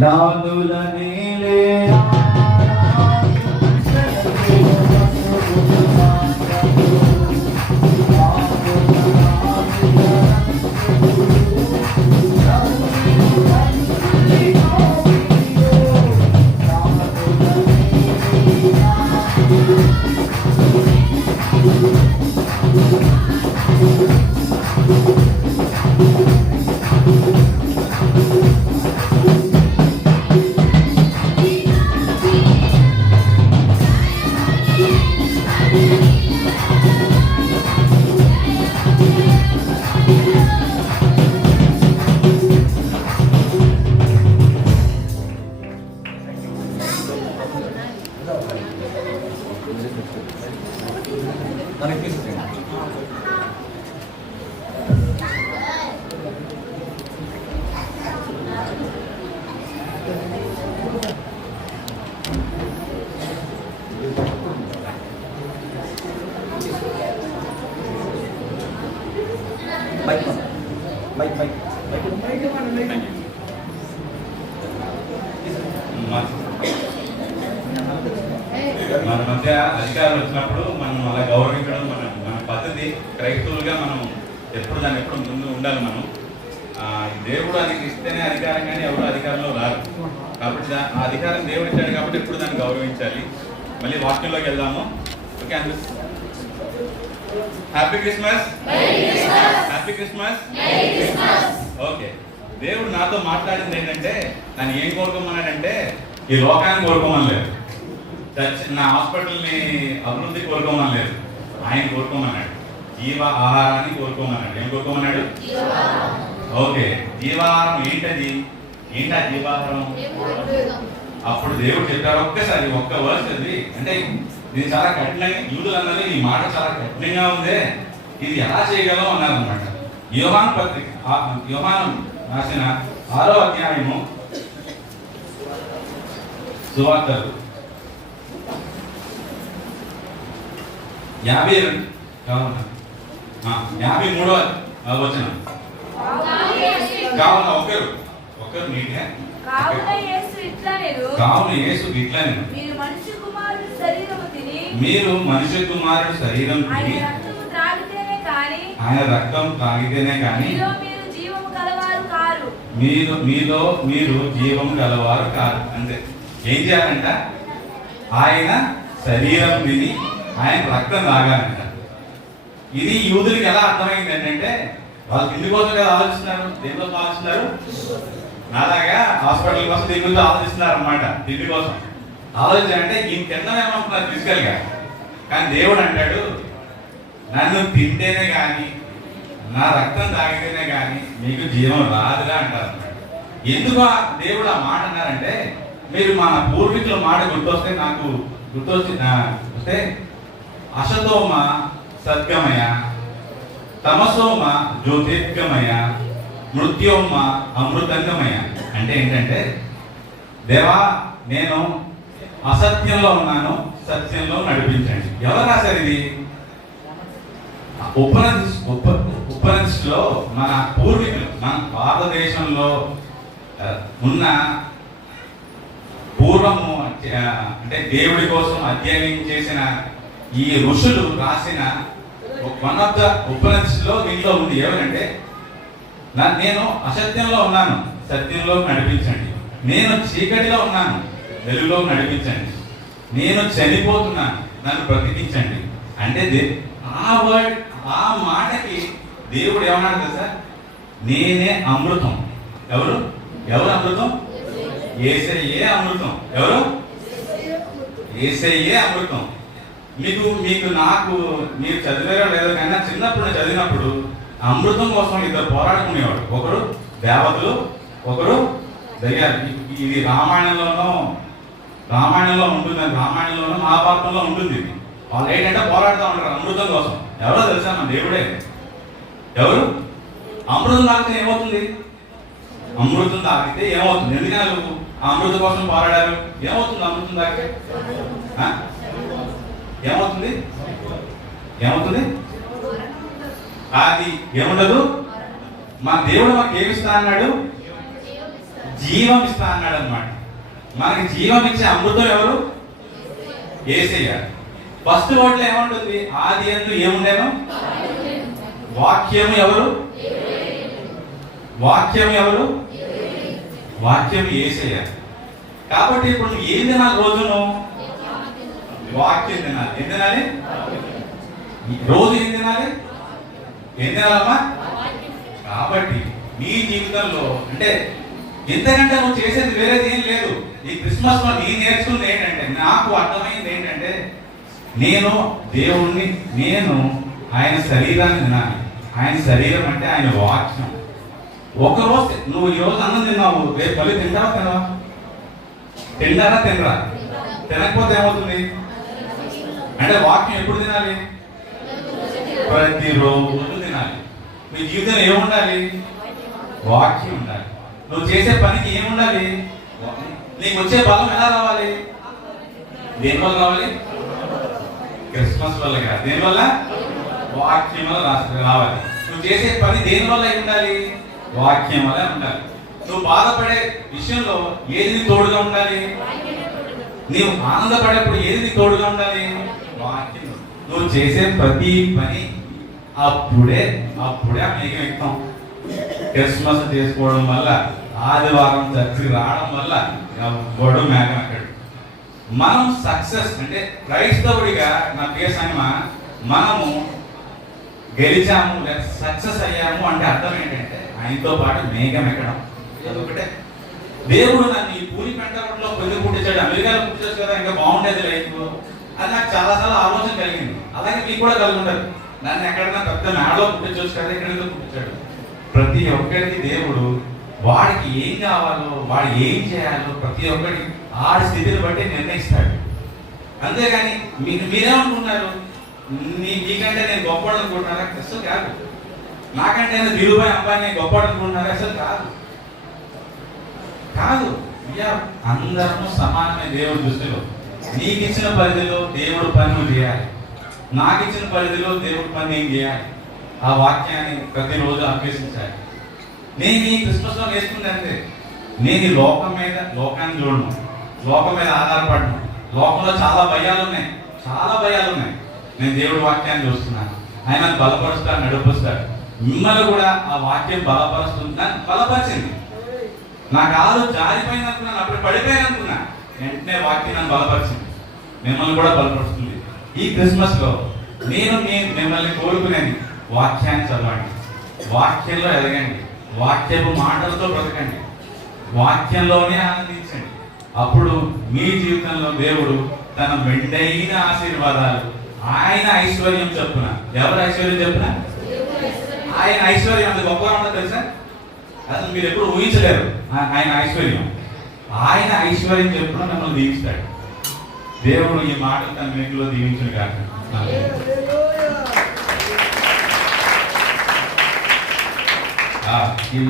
నాదుల నీలే మన మధ్య అధికారులు వచ్చినప్పుడు మనం అలా గౌరవించడం మన పద్ధతి. క్రైస్తవులుగా మనం ఎప్పుడు ముందు ఉండాలి. మనం దేవుడు అది ఇస్తేనే అధికారం, కానీ ఎవరు అధికారంలో రారు. కాబట్టి ఆ అధికారం దేవుడు ఇచ్చాడు కాబట్టి ఎప్పుడు దాన్ని గౌరవించాలి. మళ్ళీ వాక్యంలోకి వెళ్దాము. ఓకే అండి. Happy Christmas. Happy Christmas. Okay. దేవుడు నాతో మాట్లాడింది ఏంటంటే, నన్ను ఏం కోరుకోమన్నాడంటే, ఈ లోకాన్ని కోరుకోమనలేదు, నా హాస్పిటల్ని అభివృద్ధి కోరుకోమనలేదు, ఆయన కోరుకోమన్నాడు. జీవ ఆహారాన్ని కోరుకోమన్నాడు. ఏం కోరుకోమన్నాడు? ఓకే. జీవాహారం ఏంటది? ఏంటా జీవాహారం? అప్పుడు దేవుడు చెప్పారు, ఒక్కసారి ఒక్క వర్స్ అది. అంటే ఇది చాలా కఠినంగా, యూదులు అన్నది ఈ మాట చాలా కఠినంగా ఉంది, ఇది ఎలా చేయగలం అన్నారు అనమాట. యోహాను పత్రిక, యోహాను రాసిన 6వ అధ్యాయము సువార్తలు 53వ వచనం. కావున ఒకరు నీటిగా కావున యేసు ఇట్లనెను, మీరు మనుష్య కుమారుడు శరీరం తిని ఆయన రక్తం త్రాగితేనే కానీ మీరు జీవము గలవారు కాదు. అంతే. ఏం చేయాలంట? ఆయన శరీరం తిని ఆయన రక్తం తాగాలంట. ఇది యూదులకి ఎలా అర్థమైంది ఏంటంటే, వాళ్ళు తిండి కోసం కదా ఆలోచిస్తున్నారు, దేనికోసం ఆలోచిస్తున్నారు? నాలాగా హాస్పిటల్ కోసం దీని గురించి ఆలోచిస్తున్నారు అనమాట. తిండి కోసం ఆలోచన అంటే ఈయన తిన్నామేమనుకున్నారు ఫిజికల్ గా, కానీ దేవుడు అంటాడు నన్ను తింటేనే కానీ నా రక్తం తాగితేనే కానీ మీకు జీవం రాదుగా అంటారు అన్నమాట. ఎందుకు దేవుడు ఆ మాట అన్నారంటే, మీరు మన పూర్వీకుల మాట గుర్తొస్తే నాకు వస్తే అశతోమ సద్గమయ, తమసోమ జ్యోతిర్గమయ, మృత్యోమ అమృతంగమయ. అంటే ఏంటంటే, దేవా నేను అసత్యంలో ఉన్నాను, సత్యంలో నడిపించండి. ఎవరు రాశారు ఇది? ఉపనిషత్తులో మన పూర్వీకులు, మన భారతదేశంలో ఉన్న పూర్వము అంటే దేవుడి కోసం అధ్యయనం చేసిన ఈ ఋషులు రాసిన వన్ ఆఫ్ ద ఉపనిషత్తులో దీంట్లో ఉంది. ఏమనంటే, నేను అసత్యంలో ఉన్నాను, సత్యంలో నడిపించండి. నేను చీకటిలో ఉన్నాను, వెలుగులో నడిపించండి. నేను చనిపోతున్నాను, నన్ను బ్రతికించండి. అంటే ఆ మాటకి దేవుడు ఏమన్నాడు తెలుసా? నేనే అమృతం. ఎవరు అమృతం? యేసయ్యే అమృతం. ఎవరు? యేసయ్యే అమృతం. మీకు నాకు మీరు చదివారో లేదో కన్నా చిన్నప్పుడు చదివినప్పుడు అమృతం కోసం ఇద్దరు పోరాడుకునేవాడు. ఒకరు దేవతలు, ఒకరు దయ్యాలు. ఇది రామాయణంలో ఉంటుంది, రామాయణంలోనూ మహాభారతంలో ఉంటుంది. వాళ్ళు ఏంటంటే పోరాడుతూ ఉంటారు అమృతం కోసం. ఎవరో తెలుసా? మన దేవుడే. ఎవరు? అమృతం తాగితే ఏమవుతుంది? అమృతం తాగితే ఏమవుతుంది? ఎందుకని అమృతం కోసం పోరాడారు? ఏమవుతుంది అమృతం తాగితే? ఏమవుతుంది? అది ఏముండదు. మన దేవుడు మనకి ఏమిస్తా అన్నాడు? జీవం ఇస్తా అన్నాడు అన్నమాట. మనకి జీవం ఇచ్చే అమృతం ఎవరు? యేసయ్య. ఫస్ట్ వర్డ్ లో ఏముంటుంది? ఆది యందు ఏముండేను? వాక్యము ఎవరు? వాక్యం యేసయ్య. కాబట్టి ఇప్పుడు నువ్వు ఏం తినాలి? రోజును వాక్యం తినాలి. ఏం తినాలి? రోజు ఏం తినాలమ్మా? కాబట్టి నీ జీవితంలో అంటే ఎంతకంటే నువ్వు చేసేది వేరేది ఏం లేదు. ఈ క్రిస్మస్ లో నేను నేర్చుకుంది ఏంటంటే, నాకు అర్థమైంది ఏంటంటే, నేను దేవుణ్ణి, ఆయన శరీరాన్ని తినాలి. ఆయన శరీరం అంటే ఆయన వాక్యం. ఒకరోజు నువ్వు ఈరోజు అన్నం తిన్నావు, రేపు మళ్ళీ తింటారా? తినకపోతే ఏమవుతుంది? అంటే వాక్యం ఎప్పుడు తినాలి? ప్రతిరోజు తినాలి. మీ జీవితంలో ఏముండాలి? వాక్యం ఉండాలి. నువ్వు చేసే పనికి ఏముండాలి? నీకు వచ్చే బలం ఎలా రావాలి? దేనివల్ల రావాలి? క్రిస్మస్ వల్ల కాదు. దేనివల్ల? వాక్యం వల్ల రావాలి. నువ్వు చేసే పని దేనివల్ల ఉండాలి? వాక్యం వల్ల ఉండాలి. నువ్వు బాధపడే విషయంలో ఏది నీకు తోడుగా ఉండాలి? నీవు ఆనందపడేప్పుడు ఏది నీకు తోడుగా ఉండాలి? వాక్యం. నువ్వు చేసే ప్రతి పని అప్పుడే మేఘం ఎక్కుతాం. క్రిస్మస్ చేసుకోవడం వల్ల, ఆదివారం చర్చికి రావడం వల్ల ఎవడు మేఘం ఎక్కడు. మనం సక్సెస్ అంటే క్రైస్తవుడిగా నా ప్రియ సంగమ, మనము గెలిచాము లేదా సక్సెస్ అయ్యాము అంటే అర్థం ఏంటంటే ఆయనతో పాటు మేఘం ఎక్కడం. అదొకటే. దేవుడు నన్ను ఈ పూరి పెంటలో పొంది పుట్టించాడు, అమెరికాలో పుట్టించాడు కదా, ఇంకా బాగుండేది లైఫ్. అది నాకు చాలాసార్లు ఆలోచన కలిగింది. అలాగే మీకు కూడా కలుగుంటారు. నన్ను ఎక్కడైనా పెద్ద మేడలో పుట్టించవచ్చు కదా, ఎక్కడైనా పుట్టించాడు. ప్రతి ఒక్కరికి దేవుడు వాడికి ఏం కావాలో, వాడు ఏం చేయాలో ప్రతి ఒక్కరికి ఆడి స్థితిని బట్టి నిర్ణయిస్తాడు. అంతేగాని మీరేమనుకుంటున్నారు? మీకంటే నేను గొప్పవాడు అనుకుంటున్నారా? అసలు కాదు. నాకంటే నేను ధీరుభాయ్ అంబానీ గొప్పవాడు అనుకుంటున్నారా? అసలు కాదు. అందరము సమానమే దేవుడి దృష్టిలో. నీకు ఇచ్చిన పరిధిలో దేవుడు పని నువ్వు చేయాలి. నాకు ఇచ్చిన పరిధిలో దేవుడి పని నేను చేయాలి. ఆ వాక్యాన్ని ప్రతిరోజు అభ్యసించాలి. నేను ఈ క్రిస్మస్ లో నేర్చుకుంటే నేను ఈ లోకాన్ని చూడను, లోకం మీద ఆధారపడను. లోకంలో చాలా భయాలు ఉన్నాయి. నేను దేవుడి వాక్యాన్ని చూస్తున్నాను. ఆయన బలపరుస్తాడు, నడిపిస్తాడు. మిమ్మల్ని కూడా ఆ వాక్యం బలపరుస్తుంది. నన్ను బలపరిచింది. నా కాలు జారిపోయింది అనుకున్నాను, అప్పుడు పడిపోయాను అనుకున్నా. వెంటనే వాక్యం నన్ను బలపరిచింది. మిమ్మల్ని కూడా బలపరుస్తుంది. ఈ క్రిస్మస్ లో నేను మిమ్మల్ని కోరుకునేది వాక్యాన్ని చదవండి. వాక్యంలో ఎదగండి, వాక్యపు మాటలతో బ్రతకండి, వాక్యంలోనే ఆనందించండి. అప్పుడు మీ జీవితంలో దేవుడు తన మెండైన ఆశీర్వాదాలు, ఆయన ఐశ్వర్యం చెప్పున, ఎవరు ఐశ్వర్యం చెప్పున? ఆయన ఐశ్వర్యం అంత గొప్పగా ఉంటుందో తెలుసా? అసలు మీరు ఎప్పుడు ఊహించలేరు ఆయన ఐశ్వర్యం. ఆయన ఐశ్వర్యం చెప్పున మిమ్మల్ని దీవిస్తాడు. దేవుడు ఈ మాట తన మీకులో దీవించును కాక.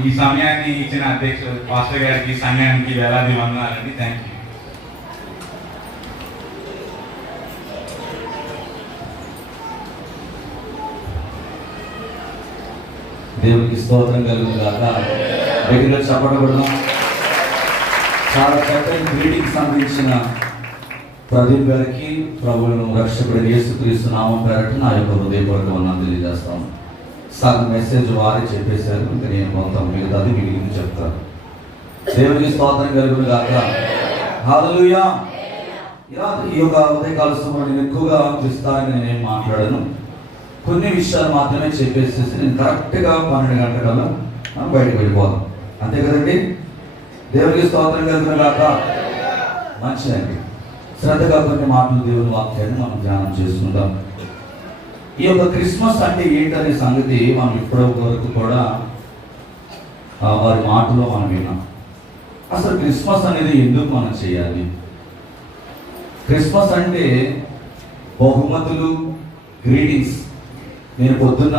ఈ సమయాన్ని ఇచ్చిన అధ్యక్షుడు పాస్టర్ గారికి, సమయానికి వేలాది వందనాలండి. Thank you. దేవునికి స్తోత్రం కలుగును గాక. దగ్గర చెప్పబడదాం. చాలా చక్కని గ్రీటింగ్స్ అందించిన ప్రదీప్ గారికి ప్రభువును రక్షకుడు యేసుక్రీస్తు నామం పేరట నా యొక్క హృదయపూర్వక వందనాలు తెలియజేస్తాను. సగం మెసేజ్ వారే చెప్పేశారు, ఇంకా నేను కొంత మిగతాది మిగిలింది చెప్తాను. దేవునికి స్తోత్రం కలుగును గాక. హల్లెలూయా. ఈ యొక్క ఉదయకాల సమయంలో నేను ఎక్కువగా విస్తారంగా నేనేం మాట్లాడాను, కొన్ని విషయాలు మాత్రమే చెప్పేసేసి నేను కరెక్ట్గా 12 గంటల బయటకు వెళ్ళిపోదాం. అంతే కదండి. దేవునికి స్తోత్రం కలుగును గాక. మంచిదండి. శ్రద్ధగా కొన్ని మాటలు దేవుని వాక్యాన్ని మనం ధ్యానం చేసుకుందాం. ఈ యొక్క క్రిస్మస్ అంటే ఏంటనే సంగతి మనం ఇప్పటి వరకు కూడా వారి మాటలో మనం విన్నాం. అసలు క్రిస్మస్ అనేది ఎందుకు మనం చేయాలి? క్రిస్మస్ అంటే బహుమతులు, గ్రీటింగ్స్. నేను పొద్దున్న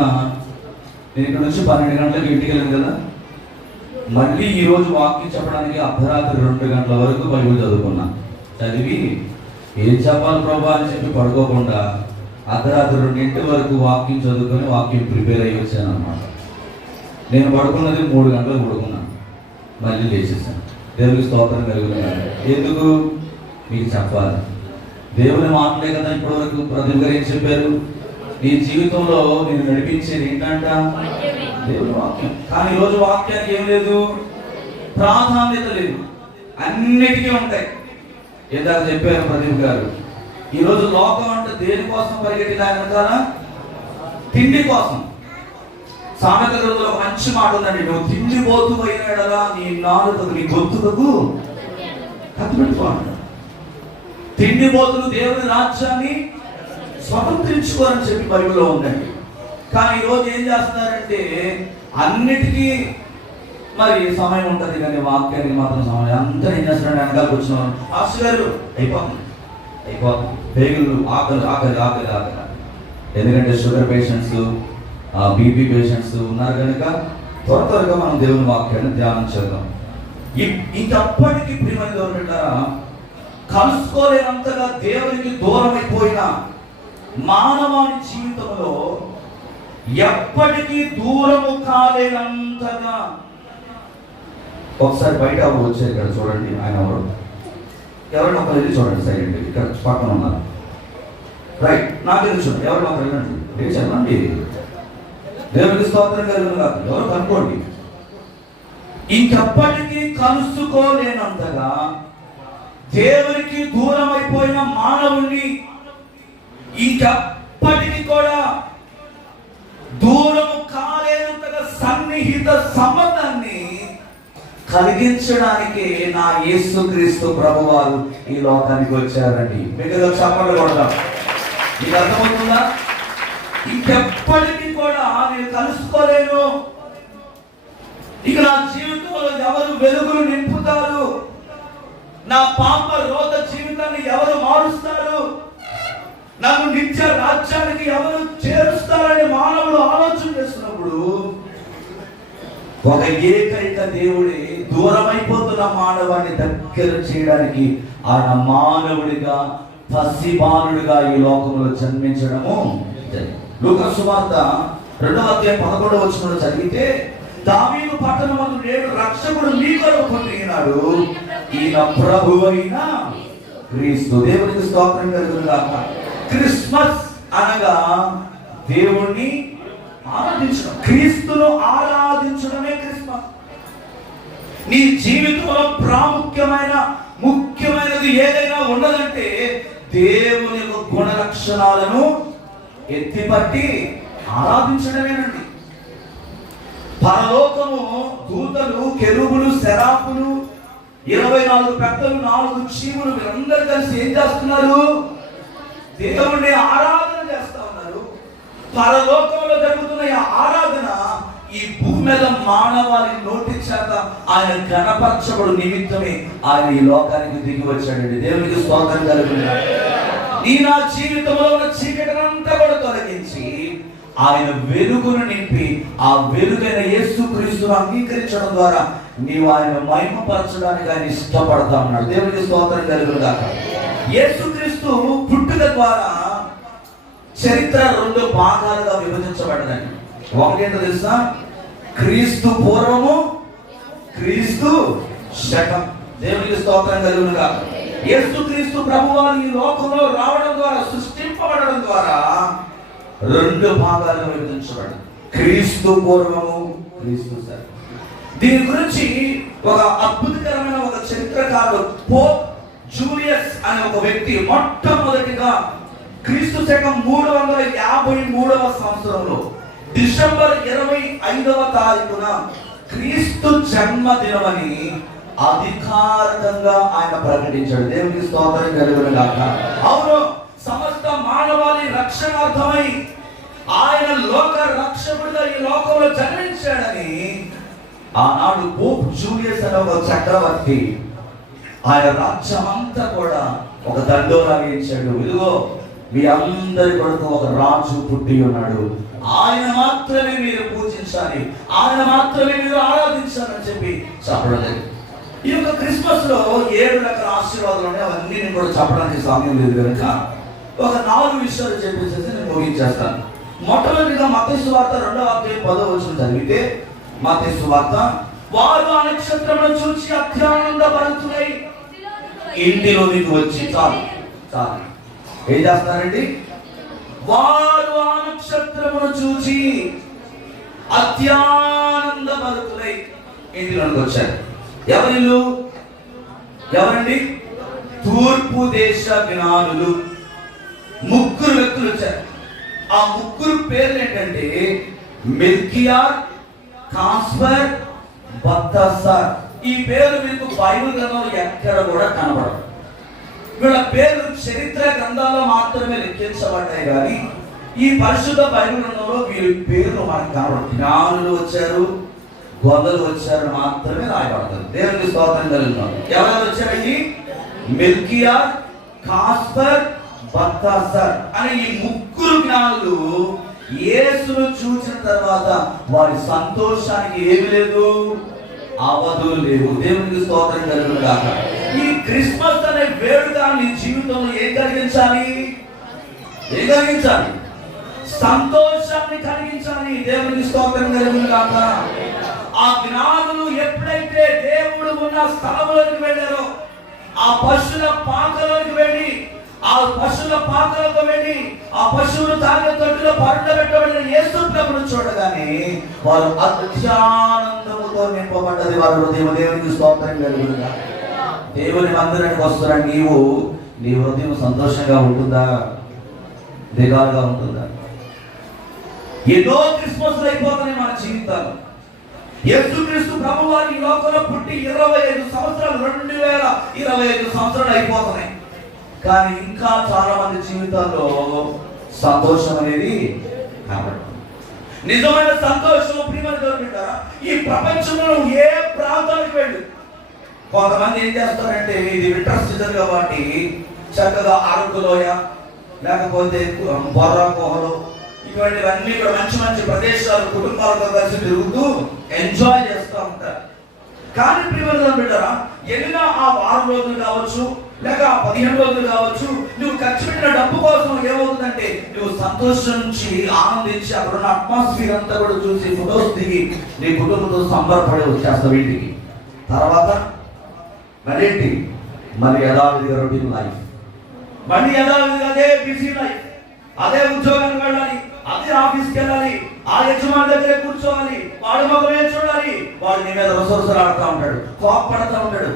ఇక్కడ నుంచి 12 గంటలకు ఇంటికి వెళ్ళాను కదా, మళ్ళీ ఈరోజు వాక్యం చెప్పడానికి అర్ధరాత్రి 2 గంటల వరకు బైబిల్ చదువుకున్నా. చదివి ఏం చెప్పాలి ప్రభా అని చెప్పి పడుకోకుండా అర్ధరాత్రి 2 గంటల వరకు వాక్యం చదువుకొని వాక్యం ప్రిపేర్ అయ్యి వచ్చాను అనమాట. నేను పడుకున్నది 3 గంటలకు పడుకున్నాను, మళ్ళీ లేచేసాను. దేవునికి స్తోత్రం కలుగుతున్నాను. ఎందుకు? మీకు చెప్పాలి. దేవుని మాటలే కదా ఇప్పటివరకు ప్రదీప్ గారు ఏం చెప్పారు, నీ జీవితంలో నేను నడిపించేది ఏంటంట? దేవుని వాక్యం. కానీ ఈరోజు వాక్యానికి ఏం లేదు, ప్రాధాన్యత లేదు. అన్నిటికీ ఉంటాయి. ఇందాక చెప్పారు ప్రదీప్ గారు, ఈరోజు లోకం అంటే దేనికోసం పరిగెట్టినా? తిండి కోసం. సామెత గ్రంథంలో ఒక మంచి మాట ఉందండి, నువ్వు తిండి పోతూ పోయినా నీ నాలుకకు, నీ గొంతుకు కత్తి పెట్టుకోండి. తిండి పోతులు దేవుని రాజ్యాన్ని స్వతంత్రించుకోవాలని చెప్పి బైబిల్లో ఉందండి. కానీ ఈరోజు ఏం చేస్తున్నారంటే అన్నిటికీ మరి సమయం ఉంటుంది, కానీ వాక్యానికి మాత్రం సమయం. అంతా ఏం చేస్తున్నాడు, వెనకాలకు వచ్చిన పాస్టర్ గారు అయిపోతుంది పేగులు, ఆకలి. ఎందుకంటే షుగర్ పేషెంట్స్, బీపీ పేషెంట్స్ ఉన్నారు కనుక త్వరగా మనం దేవుని వాక్యాన్ని ధ్యానం చేద్దాం. ఇంకప్పటికీ ప్రియమైన గవర్నమెంటారా, కలుసుకోలేనంతగా దేవునికి దూరం అయిపోయిన మానవాని జీవితంలో ఎప్పటికీ దూరము కాలేనంతగా. ఒకసారి బయట వచ్చారు, ఇక్కడ చూడండి. ఆయన ఎవరైనా ఒకరు వెళ్ళి చూడండి, సైలెంట్. ఇక్కడ పక్కన ఉన్నారు, రైట్. నాకు వెళ్ళి చూడండి, ఎవరైనా ఒకరు వెళ్ళండి, చెప్పండి. దేవునికి స్తోత్రం కలుగును గాక. ఎవరు కనుక్కోండి. ఇంకెప్పటికీ కలుసుకోలేనంతగా దేవునికి దూరం అయిపోయిన మానవుణ్ణి ఇంకెప్పటికీ కూడా దూరం కాలేనంతగా సన్నిహిత సంబంధాన్ని కలిగించడానికి నా యేసుక్రీస్తు ప్రభువారు ఈ లోకానికి వచ్చారండి. మీకు చెప్పండి కూడా. మీకు అర్థమవుతుందా? ఇంకెప్పటికీ కూడా నేను కలుసుకోలేను. ఇక నా జీవితంలో ఎవరు వెలుగులు నింపుతారు, నా పాప రోత జీవితాన్ని ఎవరు మారుస్తారు, నన్ను నిత్య రాజ్యానికి ఎవరు చేరుస్తారని మానవుడు ఆలోచన చేస్తున్నప్పుడు ఒక ఏకైక దేవుడే దూరమైపోతున్న మానవాన్ని దగ్గర చేయడానికి ఆయన మానవుడిగా, పసిబాలుడిగా ఈ లోకంలో జన్మించడము. లూకా సువార్త 2వ అధ్యాయం 11వ వచనంలో చదివితే, దావీదు పట్టణమందు నేడు రక్షకుడు మీ కొరకు పుట్టినాడు, ఈయన ప్రభువైన క్రీస్తు. దేవునికి స్తోత్రం కలుగును గాక. క్రిస్మస్ అనగా దేవుణ్ణి ఆరాధించడం, క్రీస్తును ఆరాధించడమే క్రిస్మస్. నీ జీవితంలో ప్రాముఖ్యమైన ముఖ్యమైనది ఏదైనా ఉన్నదంటే దేవుని యొక్క గుణ లక్షణాలను ఎత్తిపట్టి ఆరాధించడమేనండి. పరలోకము దూతలు, కెరూబులు, సెరాపులు, 24 పెద్దలు, 4 చీములు వీరందరూ కలిసి ఏం చేస్తున్నారు? దేవుణ్ణి ఆరాధన చేస్తా ఉన్నారు. పరలోకంలో జరుగుతున్న ఈ ఆరాధన ఈ భూమి మీద మానవాళి నోటి చేత ఆయన ఘనపరచబడు నిమిత్తమే ఆయన ఈ లోకానికి దిగి వచ్చాడండి. దేవునికి స్తోత్రం కలుగుతుంది. నీ నా జీవితంలో ఉన్న చీకటినంతా కూడా తొలగించి ఆయన వెలుగును నింపి ఆ వెలుగైన యేసుక్రీస్తును అంగీకరించడం ద్వారా నీవు ఆయన మహిమపరచడానికి ఆయన ఇష్టపడతా ఉన్నాడు. దేవునికి స్తోత్రం కలుగునుగాక. యేసుక్రీస్తు పుట్టుక ద్వారా చరిత్ర 2 భాగాలుగా విభజించబడ్డదండి. ఒకటేంటో తెలుసా? క్రీస్తు పూర్వము, క్రీస్తు శకం. దేవునికి స్తోత్రం కలుగునుగాక. యేసుక్రీస్తు ప్రభువారు ఈ లోకంలో రావడం ద్వారా, సృష్టింపబడడం ద్వారా 2 భాగాలుగా విభజించబడింది. క్రీస్తు పూర్వము, క్రీస్తు శకం. దీని గురించి ఒక అద్భుతకరమైన ఒక చరిత్రకారుడు పోప్ జూలియస్ అనే ఒక వ్యక్తి మొట్టమొదటిగా క్రీస్తు శకం 353వ సంవత్సరంలో డిసెంబర్ 25వ తారీఖున క్రీస్తు జన్మదినమని అధికారికంగా ఆయన ప్రకటించాడు. దేవునికి స్తోత్రం కలుగునుగాక. అవును, సమస్త మానవాళి రక్షణార్థమై ఆయన లోక రక్షకుడిగా ఈ లోకంలో జన్మించాడని ఆనాడు పోప్ జూలియస్ అనే ఒక చక్రవర్తి ఆయన రాజ్యం అంతా కూడా ఒక దండోరా వేయించాడు. ఇదిగో మీ అందరి కొరకు ఒక రాజు పుట్టి ఉన్నాడు, ఆయన మాత్రమే మీరు పూజించాలి, ఆయన మాత్రమే మీరు ఆరాధించాలని చెప్పి చెప్పడం జరిగింది. ఈ యొక్క క్రిస్మస్ లో 7 రకాల ఆశీర్వాదాలు ఉన్నాయి. అవన్నీ నేను కూడా చెప్పడానికి సమయం లేదు కనుక ఒక 4 విషయాలు చెప్పేసి నేను ముగించేస్తాను. మొట్టమొదటిగా మత్తయి సువార్త 2వ అధ్యాయం 10వ వచనం చదివితే, మత్తయి సువార్త, వారు ఆ నక్షత్రమును చూచి అత్యానందభరితులై ఇంటిలోనికి వచ్చి, చాలు చాలు, ఏం చేస్తారండి? వారు ఆ నక్షత్రమును చూచి అత్యానందభరితులై ఇంటిలోనికి వచ్చారు. ఎవరిల్లు? ఎవరండి? తూర్పు దేశ జ్ఞానులు 3 వ్యక్తులు వచ్చారు. ఆ 3 పేర్లు ఏంటంటే మెల్కియార్, కాస్పర్, బల్తస్సార్. ఈ పేరు మీకు బైబిల్ గ్రంథంలో ఎక్కడ కూడా కనబడదు. వీళ్ళ పేర్లు చరిత్ర గ్రంథాల్లో మాత్రమే లెక్కించబడ్డాయి కానీ ఈ పరిశుద్ధ బైబిల్ గ్రంథంలో వీరి పేర్లు మనకు కనబడదు. జ్ఞానులు వచ్చారు, గొల్లలు వచ్చారు మాత్రమే రాయబడతారు. దేవునికి స్తోత్రం కలుగుతాం. ఎవరెవరు వచ్చారండి? మెల్కియార్, కాస్పర్, బల్తస్సార్ అనే ఈ 3 జ్ఞానులు యేసును చూసిన తర్వాత వారి సంతోషానికి ఏమి లేదు, అవధులు లేవు. దేవునికి స్తోత్రం కలుగునుగాక. ఈ క్రిస్మస్ అనే వేడుక నీ జీవితంలో ఏం కలిగించాలి? ఏం కలిగించాలి? సంతోషాన్ని కలిగించాలి. దేవునికి స్తోత్రం కలుగునుగాక. ఆ జ్ఞానులు ఎప్పుడైతే దేవుడు ఉన్న స్థలంలోకి వెళ్ళారో, ఆ పశువుల పాకలోకి వెళ్ళి, ఆ పశువుల పాకలకు వెళ్ళి ఆ పశువులు తాగే తొట్టిలో పరుండబెట్టబడిన యేసు ప్రభువును చూడగానే వారు అత్యానందముతో నింపబడ్డది వారి హృదయం. దేవునికి స్తోత్రం కలుగునుగాక. దేవుని మందిరానికి వస్తున్న నీ హృదయం సంతోషంగా ఉంటుందా, దిగాలుగా ఉంటుందా? ఎన్నో క్రిస్మస్ అయిపోతున్నాయి మన జీవితాలు. యేసుక్రీస్తు ప్రభువారు ఈ లోకంలో పుట్టి 25 సంవత్సరాలు, 2025 సంవత్సరాలు అయిపోతున్నాయి. కానీ ఇంకా చాలా మంది జీవితాల్లో సంతోషం అనేది కాబట్టి నిజమైన సంతోషం ప్రియమైన ఈ ప్రపంచంలో ఏ ప్రాంతానికి వెళ్ళు, కొంతమంది ఏం చేస్తారంటే ఇది వింటర్ సీజన్ కాబట్టి చక్కగా అరకులోయ లేకపోతే బొర్రా గుహలు ఇటువంటివన్నీ కూడా మంచి మంచి ప్రదేశాలు కుటుంబాలతో కలిసి తిరుగుతూ ఎంజాయ్ చేస్తూ ఉంటారు. కానీ ప్రియమైన బిడ్డరా, వెళ్ళిన ఆ 6 రోజులు కావచ్చు లేక 15 రోజులు కావచ్చు, నువ్వు ఖర్చు పెట్టిన డబ్బు కోసం ఏమవుతుందంటే నువ్వు సంతోషించి ఆనందించి అక్కడ ఉన్న అట్మాస్ఫియర్ అంతా కూడా చూసి ఫొటోస్ దిగి నీ కుటుంబంతో సంబరపడి వచ్చేస్తావు ఇంటికి. తర్వాత మరేంటి, మరి యథావిధిగా రొటీన్ లైఫ్, మళ్ళీ యథావిధిగా అదే బిజీ లైఫ్, అదే ఉద్యోగానికి వెళ్ళాలి, అదే ఆఫీస్కి వెళ్ళాలి, ఆ యజమాని దగ్గరే కూర్చోవాలి, వాడి మొక్కలే చూడాలి, వాడు నీ మీద రసరసలాడుతూ ఉంటాడు, కోపపడుతూ ఉంటాడు.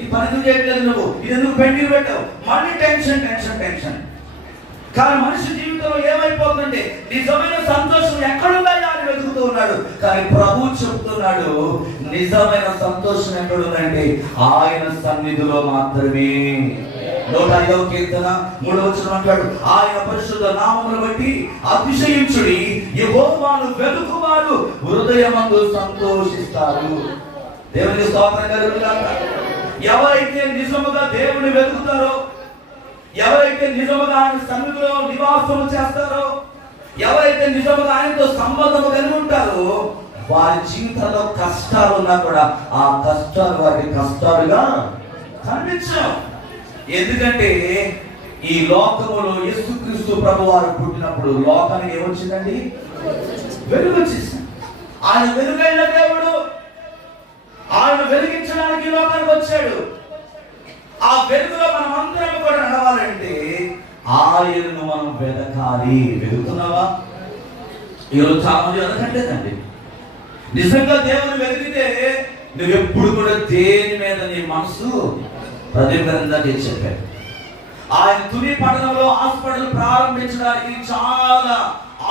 ఈ పని ఎందుకు చేయట్లేదు, నువ్వు ఇది ఎందుకు పెండింగ్ పెట్టావు, మళ్ళీ టెన్షన్ టెన్షన్ టెన్షన్. కానీ మనిషి జీవితంలో ఏమైపోతుందంటే నిజమైన సంతోషం ఎక్కడుందా అని వెతుకుతూ ఉన్నాడు. కానీ ప్రభు చెప్తున్నాడు, నిజమైన సంతోషం ఎక్కడుందంటే ఆయన సన్నిధిలో మాత్రమే. 105వ కీర్తన 3వ వచనం అంటాడు, ఆయన పరిశుద్ధ నామమును బట్టి అతిశయించుడి, యెహోవాను వెతుకువారు హృదయమందు సంతోషిస్తారు. దేవునికి స్తోత్రం కలుగును గాక. ఎవరైతే నిజముగా దేవుని వెతుకుతారో, ఎవరైతే నిజముగా ఆయన సన్నిధిలో నివాసము చేస్తారో, ఎవరైతే నిజముగా ఆయనతో సంబంధము కలిగి ఉంటారో, వారి జీవితంలో కష్టాలు ఉన్నా కూడా ఆ కష్టాలు వారికి కష్టాలుగా కనిపించవు. ఎందుకంటే ఈ లోకములో యేసుక్రీస్తు ప్రభు వారు పుట్టినప్పుడు లోకానికి ఏమొచ్చిందండి? వెలుగు వచ్చేసింది. ఆయన వెలుగైన దేవుడు, ఆయన వెలిగించడానికి ఈ లోకానికి వచ్చాడు. ఆ వెలుగులో మనం అందరం కూడా నడవాలంటే ఆయనను మనం వెతకాలి. వెతుకుతున్నావా? ఈరోజు చాలా మంది వెతకట్లేదండి. నిజంగా దేవుని వెతికితే నువ్వు ఎప్పుడు కూడా దేని మీద నీ మనసు ప్రతిబంధంగా చెప్పాడు. ఆయన తుని పట్టణంలో హాస్పిటల్ ప్రారంభించడానికి చాలా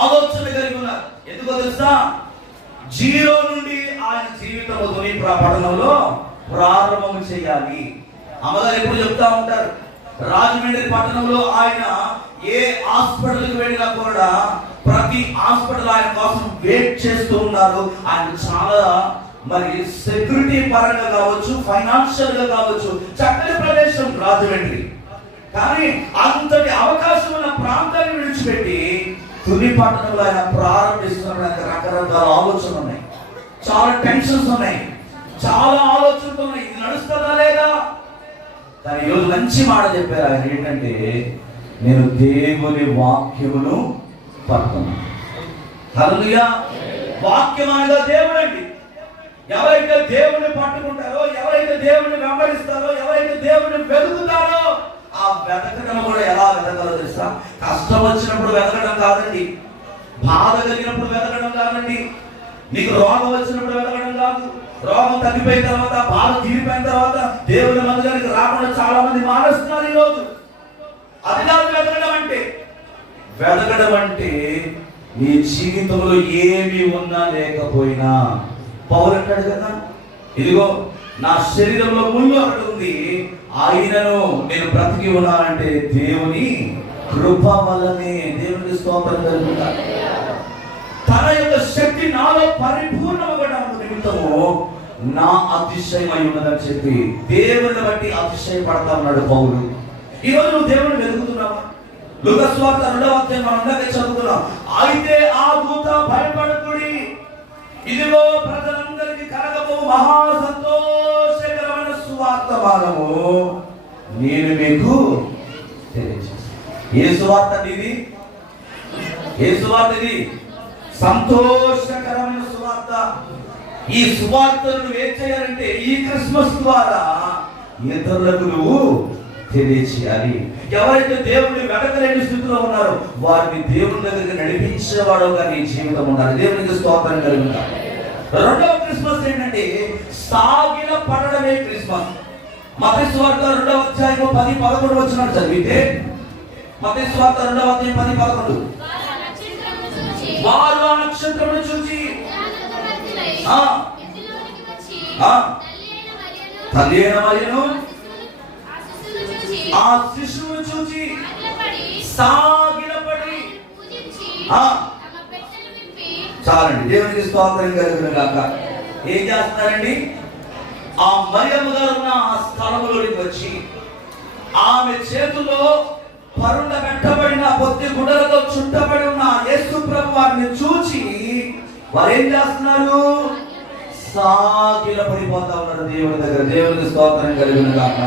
ఆలోచన కలిగి ఉన్నారు. ఎందుకో తెలుసా? 0 నుండి ఆయన జీవితం తుని పట్టణంలో ప్రారంభం చేయాలి. అమ్మగారు ఎప్పుడు చెప్తా ఉంటారు, రాజమండ్రి పట్టణంలో ఆయన ఏ హాస్పిటల్కి వెళ్ళినా కూడా ప్రతి హాస్పిటల్ ఆయన కోసం వెయిట్ చేస్తూ ఉన్నారు. ఆయన చాలా మరి సెక్యూరిటీ పరంగా కావచ్చు, ఫైనాన్షియల్ గా కావచ్చు, చక్కని ప్రదేశం రాజమండ్రి. కానీ అంతటి అవకాశం ఉన్న ప్రాంతాన్ని విడిచిపెట్టి తుని పట్టణంలో ఆయన ప్రారంభిస్తున్న రకరకాల ఆలోచనలు ఉన్నాయి, చాలా టెన్షన్స్ ఉన్నాయి, చాలా ఆలోచనలు ఉన్నాయి. ఇది నడుస్తుందా లేదా? కానీ ఈరోజు మంచి మాట చెప్పారు ఆయన. ఏంటంటే, నేను దేవుని వాక్యమును పట్టుకున్నాను. హల్లెలూయా. వాక్యం అనగా దేవుడు అండి. ఎవరైతే దేవుని పట్టుకుంటారో, ఎవరైతే దేవుని వెంబడిస్తారో, ఎవరైతే దేవుని వెతుకుతారో, ఆ వెతకడం కూడా ఎలా వెతకాలో తెలుసా? కష్టం వచ్చినప్పుడు వెతకడం కాదండి, బాధ కలిగినప్పుడు వెతకడం కాదండి, నీకు రోగం వచ్చినప్పుడు వెతకడం కాదు, రోగం తగ్గిపోయిన తర్వాత, బాధ తీరిపోయిన తర్వాత దేవుని మందిరానికి రాకుండా చాలా మంది మానేస్తున్నారు ఈరోజు. అది కాదు వెతకడం అంటే. వెతకడం అంటే నీ జీవితంలో ఏమి ఉన్నా లేకపోయినా, పౌలు అంటాడు కదా, ఇదిగో నా శరీరంలో ముళ్ళు ఒకటి ఉంది, ఆయనను నేను బ్రతికి ఉన్నానంటే దేవుని కృప వల్లనే. దేవునికి స్తోత్రం కలుగుతాను. తన యొక్క శక్తి నాలో పరిపూర్ణమవడం నిమిత్తము నా అతిశయమై ఉన్నదని చెప్పి దేవుని బట్టి అతిశయపడతా ఉన్నాడు పౌలు. ఈరోజు నువ్వు దేవుని వెతుకుతున్నావా? లూకా సువార్త 2వ అధ్యాయం మనం ఇందాక చదువుకున్నాం. అయితే ఆ దూత భయపడకుడి, ఇదిగో ప్రజలందరికీ కలగబో మహా సంతోషకరమైన సువార్తమానము నేను మీకు తెలియజేస్తాను. ఏ సువార్త ఇది? ఏ సువార్త ఇది? సంతోషకరమైన సువార్త. ఈ సువార్తను నువ్వు ఏం చేయాలంటే ఈ క్రిస్మస్ ద్వారా ఇతరులకు నువ్వు తెలియచేయాలి. ఎవరైతే దేవుడిని వెతకలేని స్థితిలో ఉన్నారో వారిని దేవుని దగ్గరికి నడిపించేవాడుగా నీ జీవితం ఉండాలి. దేవునికి స్తోత్రం కలుగుతారు. రెండవ క్రిస్మస్ ఏంటంటే సాగిల పడడమే క్రిస్మస్. మత్తయి సువార్త 2వ అధ్యాయం 10-11 వచనాలు చదివితే, మత్తయి సువార్త 2వ అధ్యాయం 10-11, వారు ఆ నక్షత్రమును చూచి తల్లి అయిన మరియను ఆ శిశువును చూచి సాగిలపడి. చాలండి, దేవునికి స్తోత్రం కలుగును గాక. ఏం చేస్తున్నారండి? ఆ మరియమ్మ గారు ఉన్న ఆ స్థలములోనికి వచ్చి ఆమె చేతుల్లో పరుండ పెట్టబడిన పొత్తి గుడ్డలతో చుట్టబడి ఉన్న యేసు ప్రభు వారిని చూచి వారు ఏం చేస్తున్నారు? సాగిల పడిపోతా ఉన్నారు దేవుని దగ్గర. దేవునికి స్తోత్రం కలుగును గాక.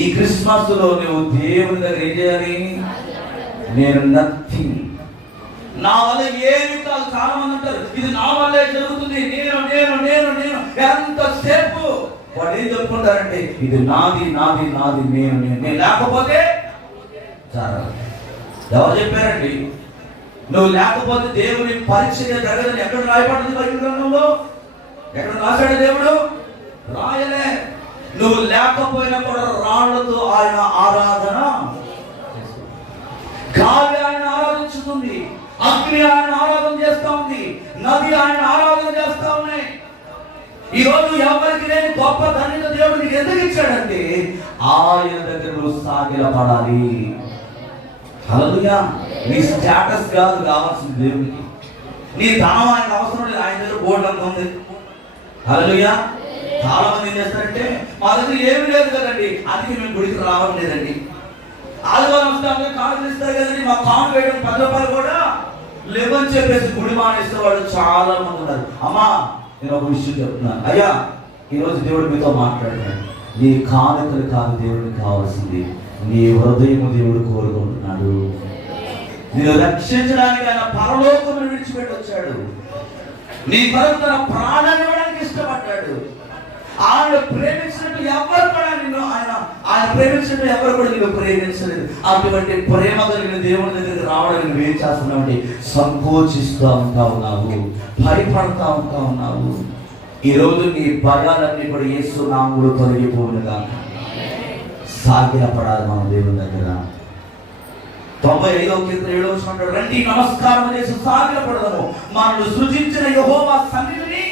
ఈ క్రిస్మస్ లో నువ్వు దేవుని దగ్గర ఏం చేయాలి? నేను నథింగ్, నా వల్ల ఏమి కాదు. చాలా మంది అంటారు ఇది నా వల్లే జరుగుతుంది, నేను నేను నేను నేను ఎంతసేపు వాడు ఏం చెప్పుకుంటారంటే ఇది నాది నాది నాది, నేను నేను లేకపోతే చాలా. ఎవరు చెప్పారండి? నువ్వు లేకపోతే దేవుని పరీక్ష జరగదని ఎక్కడ రాయబడింది బైబిల్ గ్రంథంలో? ఎక్కడ రాశాడు దేవుడు? రాయలే. నువ్వు లేకపోయినా కూడా రాళ్లతో ఆయన ఆరాధన, గాలి ఆయన ఆరాధించుతుంది, అగ్ని ఆయన ఆరాధన చేస్తా ఉంది, నది ఆయన ఈ రోజు ఎవరికి లేని గొప్ప ధన్యత దేవుడు నీకు ఎందుకు ఇచ్చాడంటే ఆయన దగ్గర నువ్వు సాగిలపడాలి. హల్లెలూయా. నీ స్టేటస్ కాదు కావాల్సింది దేవుడికి. నీ ధనం ఆయన అవసరం లేదు, ఆయన దగ్గర బోర్డు అంత ఉంది. హల్లెలూయా. చాలా మంది ఏం చేస్తారంటే మా దగ్గర ఏమి లేదు కదండి, అందుకే మేము గుడికి రావడం లేదండి. ఆదివారం వస్తే అందరూ కానుకలు ఇస్తారు కదండి, మా కాను వేయడం 10 రూపాయలు కూడా లేవని చెప్పేసి గుడి మానేస్తే వాళ్ళు చాలా మంది ఉన్నారు. అమ్మా నేను ఒక విషయం చెప్తున్నాను, అయ్యా ఈరోజు దేవుడు మీతో మాట్లాడుతున్నాడు. నీ కానుకలు కాదు దేవుడికి కావాల్సింది, నీ హృదయం దేవుడు కోరుకుంటున్నాడు. నేను రక్షించడానికి ఆయన పరలోకం విడిచిపెట్టి వచ్చాడు. నీ కొరకు తన ప్రాణాన్ని ఇవ్వడానికి ఇష్టపడ్డాడు. ఆయన ప్రేమించినట్టు ఎవరు కూడా నిన్ను ఆయన ప్రేమించినట్టు ఎవరు కూడా నిన్ను ప్రేమించలేదు. అటువంటి ప్రేమ కలిగిన దేవుని దగ్గరికి రావడానికి నువ్వేం చేస్తున్నావు అంటే సంకోచిస్తూ ఉంటా ఉన్నావు, భయపడతా ఉంటా ఉన్నావు. ఈరోజు నీ భయాలన్నీ కూడా యేసు నామములో తొలగిపోవునుగా. సాగిలపడాలి మనం దేవుని దగ్గర. 95వ కీర్తన 7వ వచనం, రండి నమస్కారం చేసి సాగిలపడదము, మనల్ని సృజించిన యెహోవా సన్నిధిని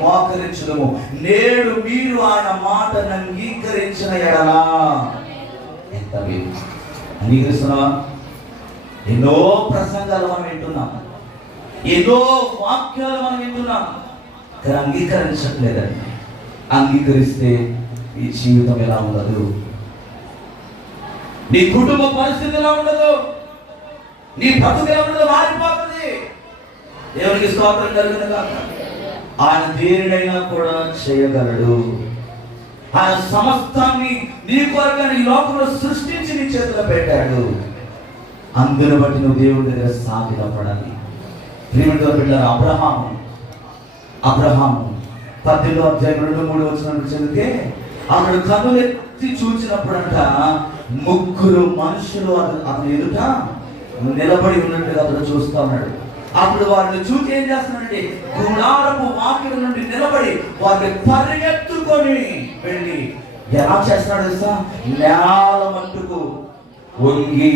మోకరించుదము. నేడు మీరు ఆయన మాటను అంగీకరించిన ఎడలా. ఎంత మీరు అంగీకరిస్తున్నావా? ఎన్నో ప్రసంగాలు మనం వింటున్నాం, ఎన్నో వాక్యాలు మనం వింటున్నాం, కానీ అంగీకరించట్లేదండి. అంగీకరిస్తే ఈ జీవితం ఎలా ఉండదు, నీ కుటుంబ పరిస్థితి ఎలా ఉండదు, నీ బ్రతుకు ఎలా ఉండదు, మారిపోతుంది. దేవునికి స్తోత్రం కలుగును గాక. ఆయన దేనినైనా కూడా చేయగలడు. ఆయన సమస్తాన్ని నీ కొరకు ఈ లోకంలో సృష్టించి నీ చేతిలో పెట్టాడు. అందును బట్టి నువ్వు దేవుడి దగ్గర సాగిలపడాలి. ప్రియమైన బిడ్డలారా, అబ్రహాము 18వ అధ్యాయం 2-3 వచనాలు చదివితే అతడు కన్నులెత్తి చూచినప్పుడంట 3 మనుషులు అతని ఎదుట నిలబడి ఉన్నట్టుగా అతడు చూస్తా ఉన్నాడు. అప్పుడు వారిని చూసి ఏం చేస్తున్నాడంటే గుడారపు వాకిలి నుండి నిలబడి వారిని పరిగెత్తుకొని వెళ్ళి ఎలా చేస్తున్నాడు తెలుసా? నేల మట్టుకు వంగి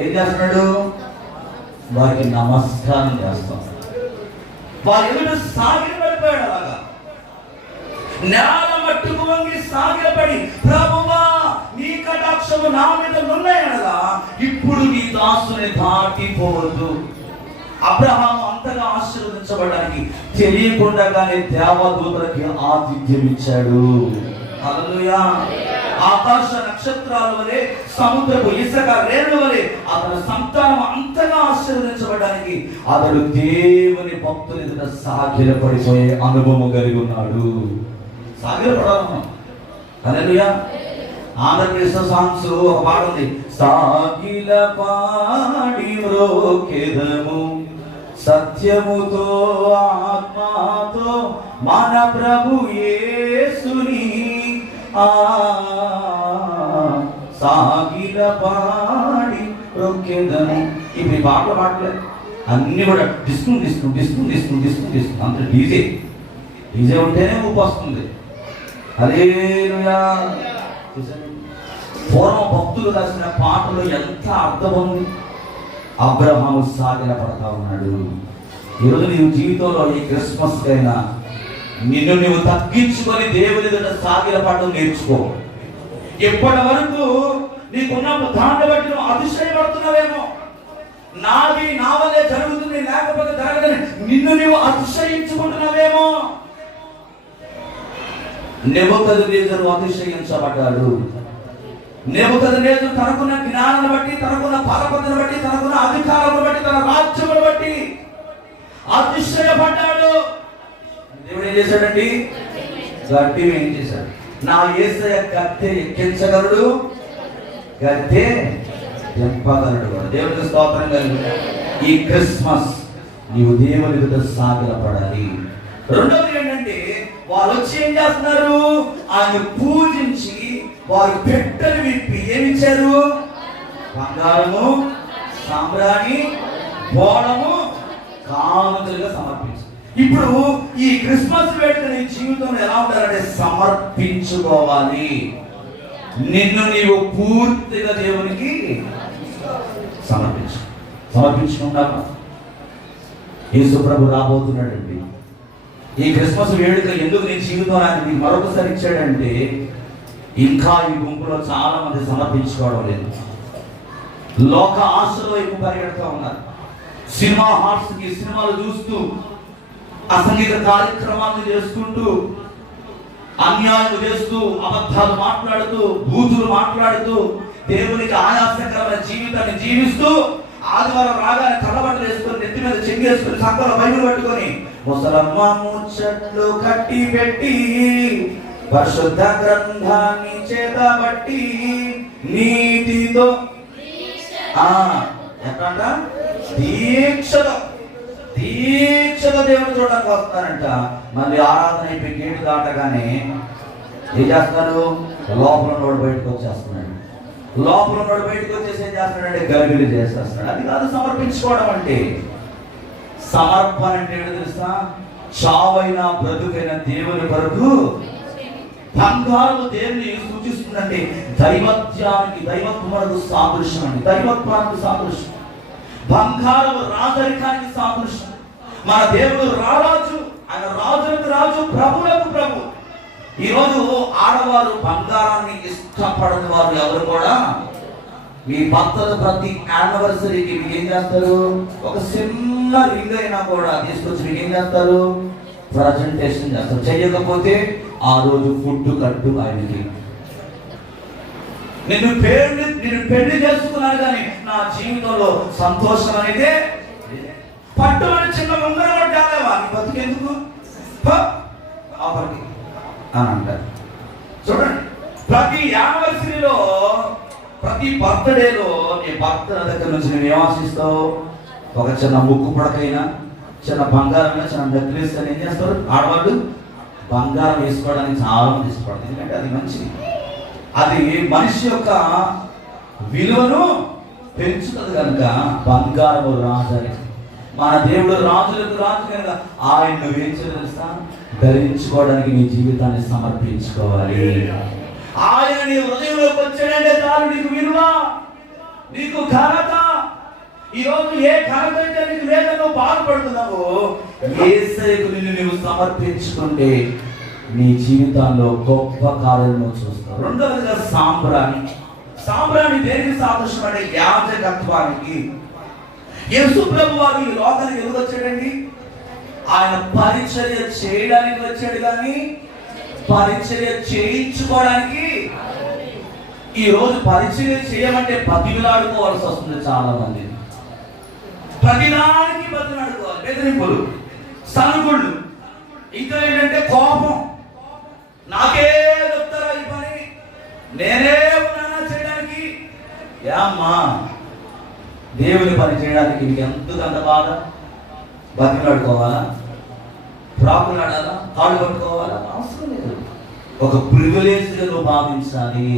ఏం చేస్తున్నాడు? వారికి నమస్కారం చేస్తాం. వారి ఎదుట సాగిలపడిపోయాడు. అలాగా నేల మట్టుకు వంగి సాగిలపడి, ప్రభువా నీ కటాక్షము నా మీద ఉన్నాయనగా ఇప్పుడు నీ దాసుని దాటిపోవద్దు. అబ్రహాము అంతగా ఆశీర్వదించబడడానికి తెలియకుండానే దేవదూతలకి ఆతిథ్యం ఇచ్చాడు. హల్లెలూయా. ఆకాశ నక్షత్రాల వలె, సముద్రపు ఇసుక రేణుల వలె అతని సంతానం అంతగా ఆశీర్వదించబడడానికి అతడు దేవుని భక్తుల ఎదుట సాగిలపడిపోయే అనుభవం కలిగి ఉన్నాడు. సాగిలపడాలన్నా. హల్లెలూయా. ఆంధ్రప్రదేశ్ సాంగ్స్ ఒక పాట ఉంది, సాగిలపాడి మ్రోకెదము సత్యముతో ఆత్మతో మన ప్రభు యేసుని సాగిలపాడి మ్రోకెదము. ఇప్పుడు ఈ పాటలు పాడలేదు, అన్ని కూడా డిస్కు అంత డీజే ఉంటేనే ఊపు వస్తుంది. హల్లెలూయా. పూర్వం భక్తులు రాసిన పాటలో ఎంత అర్థం ఉంది. అబ్రహాము సాగిలపడతా ఉన్నాడు. ఈరోజు నీవు జీవితంలో ఈ క్రిస్మస్ కైనా నిన్ను నువ్వు తగ్గించుకొని దేవుని ఎదుట సాగిలపడడం నేర్చుకో. ఎప్పటి వరకు నీకున్న దాన్ని బట్టి నువ్వు అతిశయపడుతున్నావేమో, నాది నా వల్లే జరుగుతుంది లేకపోతే జరగదని నిన్ను నువ్వు అతిశయించుకుంటున్నావేమో. నెబుకద్నెజరు అతిశయించబడ్డాడు. నెబుకద్నెజరు తనకున్న జ్ఞానాన్ని బట్టి, తనకున్న పరపతిని బట్టి, తనకున్న అధికారాన్ని బట్టి, తన రాజ్యమును బట్టి అతిశయపడ్డాడు. దేవుడు ఏం చేశాడండి? గట్టి ఏం చేశాడు? నా యేసయ్య గద్దె ఎక్కించగలడు, గద్దె దింపగలడు. దేవుడికి స్తోత్రం కలుగును. ఈ క్రిస్మస్ నీవు దేవుని ఎదుట సాగిలపడాలి. రెండోది ఏంటంటే వాళ్ళు వచ్చి ఏం చేస్తున్నారు? ఆయన పూజించి వారు పెట్టెలు విప్పి ఏమిచ్చారు? బంగారము, సాంబ్రాణి, బోళము, కానుకలుగా సమర్పించారు. ఇప్పుడు ఈ క్రిస్మస్ వేడుక నీ జీవితంలో ఎలా ఉండాలంటే సమర్పించుకోవాలి. నిన్ను నీవు పూర్తిగా దేవునికి సమర్పించుకుంటావా? యేసు ప్రభు రాబోతున్నాడండి. ఈ క్రిస్మస్ వేడుక ఎందుకు నీ జీవితాన్ని నీకు మరొకసారి ఇచ్చాడంటే, ఇంకా ఈ గుంపులో చాలా మంది సమర్పించుకోవడం లేదు. లోక ఆశల వైపు పరిగెడుతూ ఉన్నారు. సినిమా హాల్స్ కి సినిమాలు చూస్తూ, అసంఘిక కార్యక్రమాలు చేసుకుంటూ, అన్యాయం చేస్తూ, అబద్ధాలు మాట్లాడుతూ, బూతులు మాట్లాడుతూ, దేవునికి ఆయాసకరమైన జీవితాన్ని జీవిస్తూ, ఆదివారం రాగానే తలబట్టలు వేసుకొని, నెత్తి మీద చెంగేసుకొని, సంకలో బైబిల్ పట్టుకొని ముసలమ్మ ముచ్చట్లు కట్టి పెట్టి పరిశుద్ధ గ్రంథాన్ని చేతబట్టి నీతితో ఎట్లంట దీక్షతో దేవుడు చూడడానికి వస్తారంట. మళ్ళీ ఆరాధన అయిపోయి గేటు దాటగానే ఏం చేస్తున్నారు? లోపల నోడు బయటకు వచ్చేస్తున్నాడు. లోపల నోడు బయటకు వచ్చేసి ఏం చేస్తున్నాడంటే గర్భిణి చేసేస్తున్నాడు. అది కాదు సమర్పించుకోవడం అంటే. సమర్పణ అంటే ఏంటో తెలుసా? చావైన బ్రతుకైన దేవుని కొరకు. బంగారము దేవుని సూచిస్తుందంటే దైవత్వానికి, దైవత్వమునకు సాదృశ్యం అండి. దైవత్వానికి సాదృశ్యం. బంగారము రాజరికానికి సాదృశ్యం. మన దేవుడు రారాజు, ఆయన రాజులకు రాజు, ప్రభులకు ప్రభు. ఈరోజు ఆడవారు బంగారాన్ని ఇష్టపడని వారు ఎవరు కూడా, మీ భర్తలు ప్రతి యానివర్సరీకి మీకు ఏం చేస్తారు? ఒక చిన్న రింగ్ అయినా కూడా తీసుకొచ్చి మీకు ఏం చేస్తారు? ప్రజెంటేషన్ చేస్తారు. చేయకపోతే ఆ రోజు ఫుడ్ కట్టు ఆయనకి. నేను పెళ్లి చేసుకున్నాను కానీ నా జీవితంలో సంతోషం అనేది పట్టుమని చిన్న ఉంగరం పట్టాలేవా నీ బతుకెందుకు అని అంటారు. చూడండి, ప్రతి యానివర్సరీలో, ప్రతి బర్త్డేలో నీ భర్త దగ్గర నుంచి నువ్వు ఏమాశిస్తావు? ఒక చిన్న ముక్కు పుడకైనా, చిన్న బంగారం, చిన్న నెక్లెస్ అని ఏం చేస్తారు? ఆడవాళ్ళు బంగారం వేసుకోవడానికి చాలా మంది ఇష్టపడతారు. ఎందుకంటే అది మంచిది. అది మనిషి యొక్క విలువను పెంచుతుంది కనుక. బంగారము రాజాలి. మన దేవుడు రాజులకు రాజు కనుక ఆయన ఏం తెలుసా? ధరించుకోవడానికి నీ జీవితాన్ని సమర్పించుకోవాలి. ఆయన నీ హృదయంలోకి వచ్చాడంటే చాలు నీకు విలువ, నీకు ఘనత. ఈరోజు ఏ ఘనత అయితే నీకు లేదో బాధపడుతున్నావు, యేసయ్యకు నిన్ను నువ్వు సమర్పించుకుంటే నీ జీవితంలో గొప్ప కార్యాలను చూస్తావు. రెండవదిగా సాంబ్రాణి. సాంబ్రాణి దేనికి సాదృశ్యం అంటే యాజకత్వానికి. యేసు ప్రభు వారు ఈ లోకానికి ఎందుకు వచ్చాడండి? ఆయన పరిచర్య చేయడానికి వచ్చాడు కానీ పరిచర్య చేయించుకోవడానికి. ఈ రోజు పరిచర్య చేయమంటే బతిమిలాడుకోవాల్సి వస్తుంది. చాలా మంది ప్రతిదానికి బతిమిలాడుకోవాలి. బెదిరింపులు, సనుగుళ్ళు, ఇంకా ఏంటంటే కోపం. నాకే చెప్తారా ఈ పని, నేనే ఉన్నానా చేయడానికి? ఏమ్మా, దేవుని పని చేయడానికి నీకు ఎంతకంత బాధ? బతిలాడుకోవాలా? ప్రాకులాడాలా? కాళ్ళు పట్టుకోవాలా? అవసరం లేదు. ఒక ప్రివిలేజ్గా నువ్వు భావించాలి.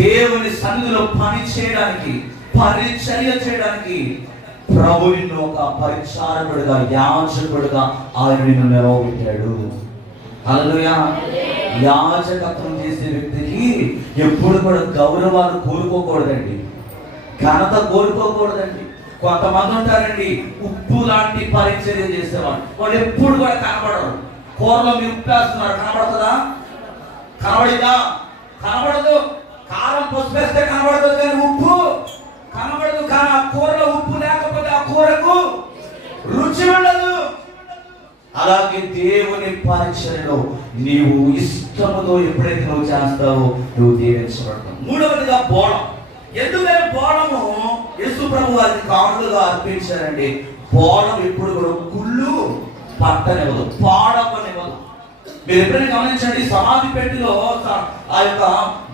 దేవుని సన్నిధిలో పని చేయడానికి, పరిచర్య చేయడానికి ప్రభు నిన్ను ఒక పరిచారకుడుగా, యాజకుడుగా ఆయన నిన్ను నిలవబెట్టాడు. హల్లెలూయా. యాజకత్వం చేసే వ్యక్తికి ఎప్పుడు కూడా గౌరవాలు కోరుకోకూడదండి, ఘనత కోరుకోకూడదండి. కొంతమంది ఉంటారండి, ఉప్పు లాంటి పరిచర్య చేసేవాళ్ళు. వాళ్ళు ఎప్పుడు కూడా కనబడరు. కూరలో మీరు ఉప్పు వేస్తున్నారు, కనబడుతుందా? కనబడిందా? కనబడదు. కారం పసుపు వేస్తే కనబడుతుంది కానీ ఉప్పు కనబడదు. కానీ ఆ కూరలో ఉప్పు లేకపోతే ఆ కూరకు రుచి ఉండదు. అలాగే దేవుని పరిచర్యలో నీవు ఇష్టముతో ఎప్పుడైతే నువ్వు చేస్తావో నువ్వు దీవించబడతావు. మూడవదిగా బోళం. ఎందుకంటే బోళము యేసు ప్రభు వారికి కానుకగా అర్పించారండి. బోళం ఎప్పుడు కూడా కుళ్ళు పట్టనివ్వదు, పాడవనివ్వదు. మీరు ఎప్పుడైనా గమనించండి, సమాధి పెట్టిలో ఆ యొక్క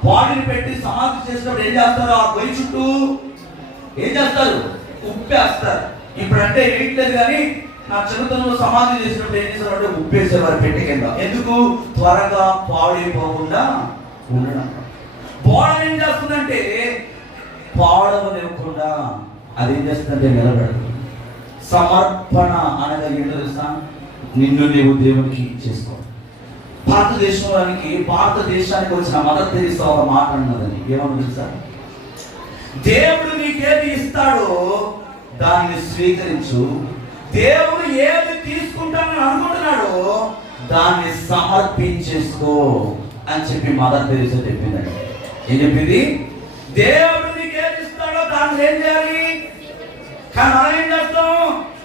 బాడీని పెట్టి సమాధి చేసినప్పుడు ఏం చేస్తారు? ఆ గొయ్యి చుట్టూ ఏం చేస్తారు? ఉప్పేస్తారు. ఇప్పుడంటే వేయట్లేదు కానీ నా చిన్నతనంలో సమాధి చేసినప్పుడు ఏం చేస్తారంటే ఉప్పేసేవారు పెట్టి కింద. ఎందుకు? త్వరగా పాడైపోకుండా ఉండడం. బోళం ఏం చేస్తుందంటే పాడవనివ్వకుండా అదేం చేస్తుందంటే నిలబెడుతుంది. సమర్పణ అనగా ఏంటో తెలుసా? నిన్ను నీవు దేవునికి ఇచ్చేసుకో. భారతదేశానికి వచ్చిన మదర్ తెరీసా ఒక మాట అన్నదని. ఏమన్నా తెలుసా? దేవుడు నీకేది ఇస్తాడో దాన్ని స్వీకరించు, దేవుడు ఏది తీసుకుంటానని అనుకుంటున్నాడో దాన్ని సమర్పించేసుకో అని చెప్పి మదర్ తెరీసా చెప్పిందండి. ఏం చెప్పింది? దేవుడు నీకు ఏది ఇస్తాడో దాన్ని ఏం చేయాలి. కానీ మనం ఏం చేస్తాం?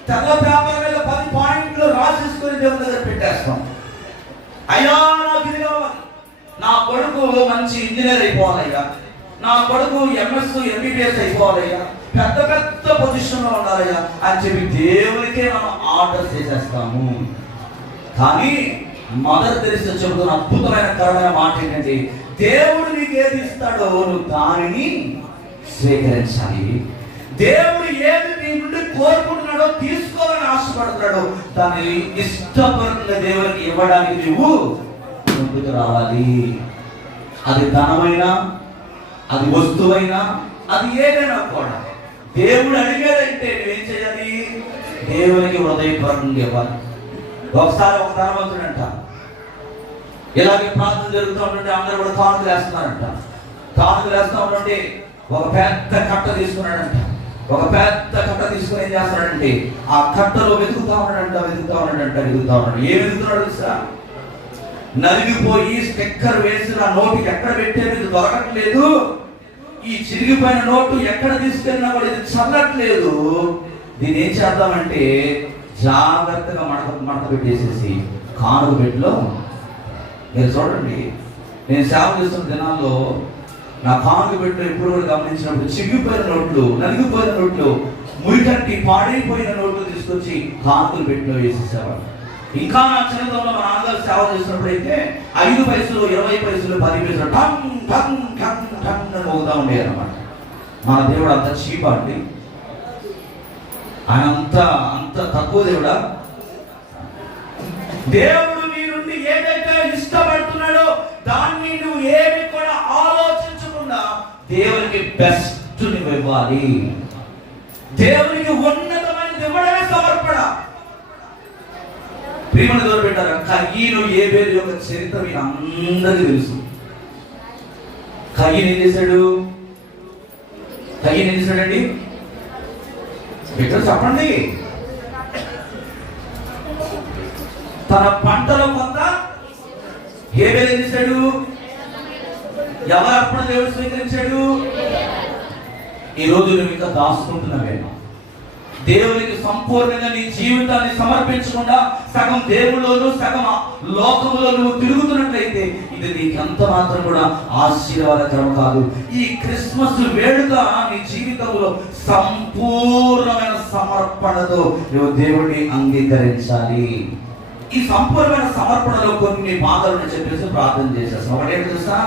తెల్ల పేపర్ మీద 10 పాయింట్లు రాసేసుకొని దేవుని దగ్గర పెట్టేస్తాం. అయ్యా నాకు ఇది కావాలి, నా కొడుకు మంచి ఇంజనీర్ అయిపోవాలయ్యా, నా కొడుకు MS MBBS అయిపోవాలయ్యా, పెద్ద పెద్ద పొజిషన్లో ఉండాలయ్యా అని చెప్పి దేవునికే మనం ఆర్డర్ చేసేస్తాము. కానీ మదర్ తెరీసా చెబుతున్న అద్భుతమైన కరమైన మాట ఏంటంటే, దేవుడు నీకు ఏది ఇస్తాడో నువ్వు దానిని స్వీకరించాలి. దేవుడు ఏది నీ నుండి కోరుకుంటున్నాడో, తీసుకోవాలని ఆశపడుతున్నాడో దాన్ని ఇష్టపడుతున్న దేవునికి ఇవ్వడానికి నువ్వు ముందుకు రావాలి. అది ధనమైనా, అది వస్తువైనా, అది ఏదైనా కూడా దేవుడు అడిగేదంటే నువ్వేం చేయాలి? దేవునికి హృదయపూర్వకంగా ఇవ్వాలి. ఒకసారి ఒక ధనవంతుడంట ఇలాగే ప్రార్థన జరుగుతూ ఉంటుంటే అందరూ కూడా కానుకలు వేస్తున్నారంట. కానుకలు వేస్తూ ఉంటుంటే ఒక పెద్ద కట్ట తీసుకున్నాడంట. ఒక పెద్ద కట్ట తీసుకుని ఏం చేస్తున్నాడంటే ఆ కట్టలో వెతుకుతా ఉన్నాడంట. ఏం వెతుకుతున్నాడు తెలుసా? నలిగిపోయి స్టిక్కర్ వేసిన నోటు ఎక్కడ పెట్టేది దొరకట్లేదు, ఈ చిరిగిపోయిన నోటు ఎక్కడ తీసుకెళ్ళినా కూడా ఇది చల్లట్లేదు. దీన్ని ఏం చేద్దామంటే జాగ్రత్తగా మడత పెట్టేసేసి కానుక పెట్టిలో, మీరు చూడండి, నేను సేవ చేస్తున్న దినాల్లో నా కానుక పెట్టిలో ఎప్పుడు కూడా గమనించినప్పుడు చిరిగిపోయిన నోట్లు, నలిగిపోయిన నోట్లు, మురికంటి పాడైపోయిన నోట్లు తీసుకొచ్చి కానుకలు పెట్టిలో వేసేసేవాడు. ఇంకా నా చిన్నతనంలో మా నాన్నగారు సేవ చేసినప్పుడు అయితే 5 పైసలు, 20 పైసలు, 10 పైసలు టన్ టన్ టన్ టన్ అని మోగుతా ఉండేది అనమాట. మన దేవుడు అంత చీపా అండి? ఆయన అంత తక్కువ దేవుడా? దేవుడు నీ నుండి ఏదైతే ఇష్టపడుతున్నాడో దాన్ని నువ్వు ఏమి కూడా ఆలోచించకుండా దేవునికి బెస్ట్ నువ్వు ఇవ్వాలి. దేవునికి ఉన్నతమైనది ఇవ్వడమే సమర్పణ. ప్రేమను దూరం పెట్టారు. కయ్యను ఏబేలు యొక్క చరిత్ర మీకు అందరికీ తెలుసు. కయ్యను ఏం చేశాడు? కయ్యను ఏం చేశాడండి? చెప్పండి. తన పంటలో కొంత ఏబేలు ఏం చేశాడు? ఎవరు అర్పణ దేవుడు స్వీకరించాడు? ఈ రోజు నువ్వు ఇంకా దాచుకుంటున్నావేమో. దేవునికి సంపూర్ణంగా నీ జీవితాన్ని సమర్పించకుండా సగం దేవుళ్ళలోనూ సగం లోకములో నువ్వు తిరుగుతున్నట్లయితే ఇది నీకు ఎంత మాత్రం కూడా ఆశీర్వాదకరం కాదు. ఈ క్రిస్మస్ వేడుక నీ జీవితంలో సంపూర్ణమైన సమర్పణతో నువ్వు దేవుడిని అంగీకరించాలి. ఈ సంపూర్ణమైన సమర్పణలో కొన్ని బాధలను చెప్పేసి ప్రార్థన చేసేస్తాం. ఒకటేంటి తెలుసా?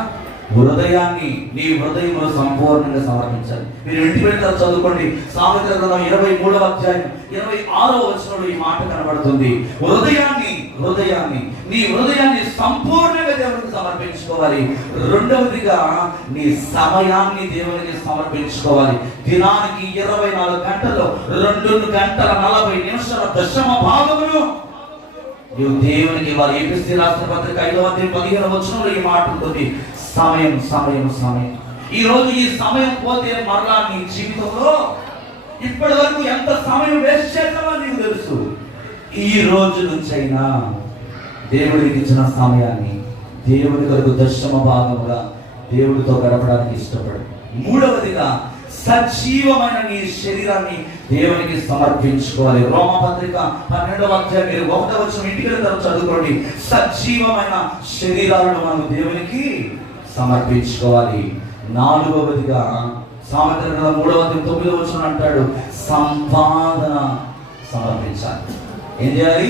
హృదయాన్ని, నీ హృదయంలో సంపూర్ణంగా సమర్పించాలి. మీరు ఇంటికి వెళ్తారు, చదువుకోండి. సామెతల గ్రంథం 23వ అధ్యాయం 26వ వచనంలో ఈ మాట కనబడుతుంది. నీ హృదయాన్ని సంపూర్ణంగా దేవునికి సమర్పించుకోవాలి. రెండవదిగా నీ సమయాన్ని దేవునికి సమర్పించుకోవాలి. దినానికి 24 గంటల్లో 2 గంటల 40 నిమిషాల దశమ భాగమును నువ్వు దేవునికి ఇవ్వాలి. ఎఫెసీ రాసిన పత్రిక 5వ అధ్యాయం 15వ వచనంలో ఈ మాట ఉంటుంది. సమయం. ఈ రోజు ఈ సమయం పోతే మరలా నీ జీవితంలో ఇప్పటి వరకు ఎంత సమయం వేస్ట్ చేసావో నీకు తెలుసు. ఈ రోజు నుంచైనా దేవుడికి ఇచ్చిన సమయాన్ని దేవుడి కొరకు దశమ భాగముగా దేవుడితో గడపడానికి ఇష్టపడు. మూడవదిగా సజీవమైన నీ శరీరాన్ని దేవునికి సమర్పించుకోవాలి. రోమపత్రిక 12వ అధ్యాయం 1వ వచనం ఇంటికి వెళ్తారు, చదువుకోండి. సజీవమైన శరీరాలను మనం దేవునికి సమర్పించుకోవాలి. నాలుగవదిగా సామెతల గ్రంథం 3వ అధ్యాయం 9వ వచనం అంటాడు, సంపాదన సమర్పించాలి. ఏం చేయాలి?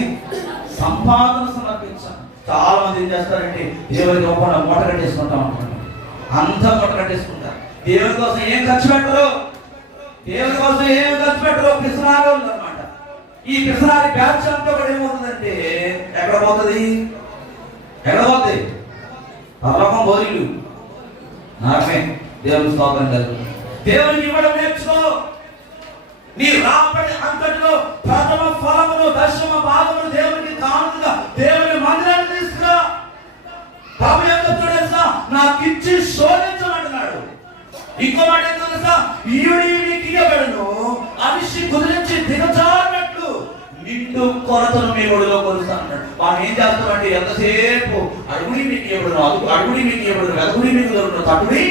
సంపాదన సమర్పించాలి. చాలా మంది ఏం చేస్తారంటే దేవునికి ఒక మూట కట్టేసుకుంటాం అనుకోండి, అంతా మూట కట్టేసుకుంటారు. దేవుని కోసం ఏం ఖర్చు పెట్టరు, పిసనాగా ఉందన్నమాట. ఈ పిసనారి బ్యాచ్ అంతా కూడా ఏమవుతుందంటే ఎక్కడ పోతుంది? పరలోకం బోరీలు నరమే. దేవుని స్తోత్రం కాదు. దేవునికి ఇవ్వడం నేర్చుకో. నీ రాబడి అంతటిలో ప్రథమ ఫలమును, దశమ భాగమును దేవునికి కానుకగా దేవుని మందిరాన్ని తీసుకురా. ప్రభు యొక్క చూడేసా నాకు ఇచ్చి శోధించమంటున్నాడు. ఇంకో మాట ఏంటో తెలుసా? ఈయుడి నీకు ఇయ్యబడును, అనిషి కుదిరించి దిగజారినట్లు కొరతను మీ ఒడిలో కొలుస్తాను. వాడు ఏం చేస్తామంటే ఎంతసేపు అడుగుడి మీకు ఇవ్వడును, అడుగుడి మీకు ఇవ్వడును, వెదుగుడి మీకు దొరుకును, తట్టుడి.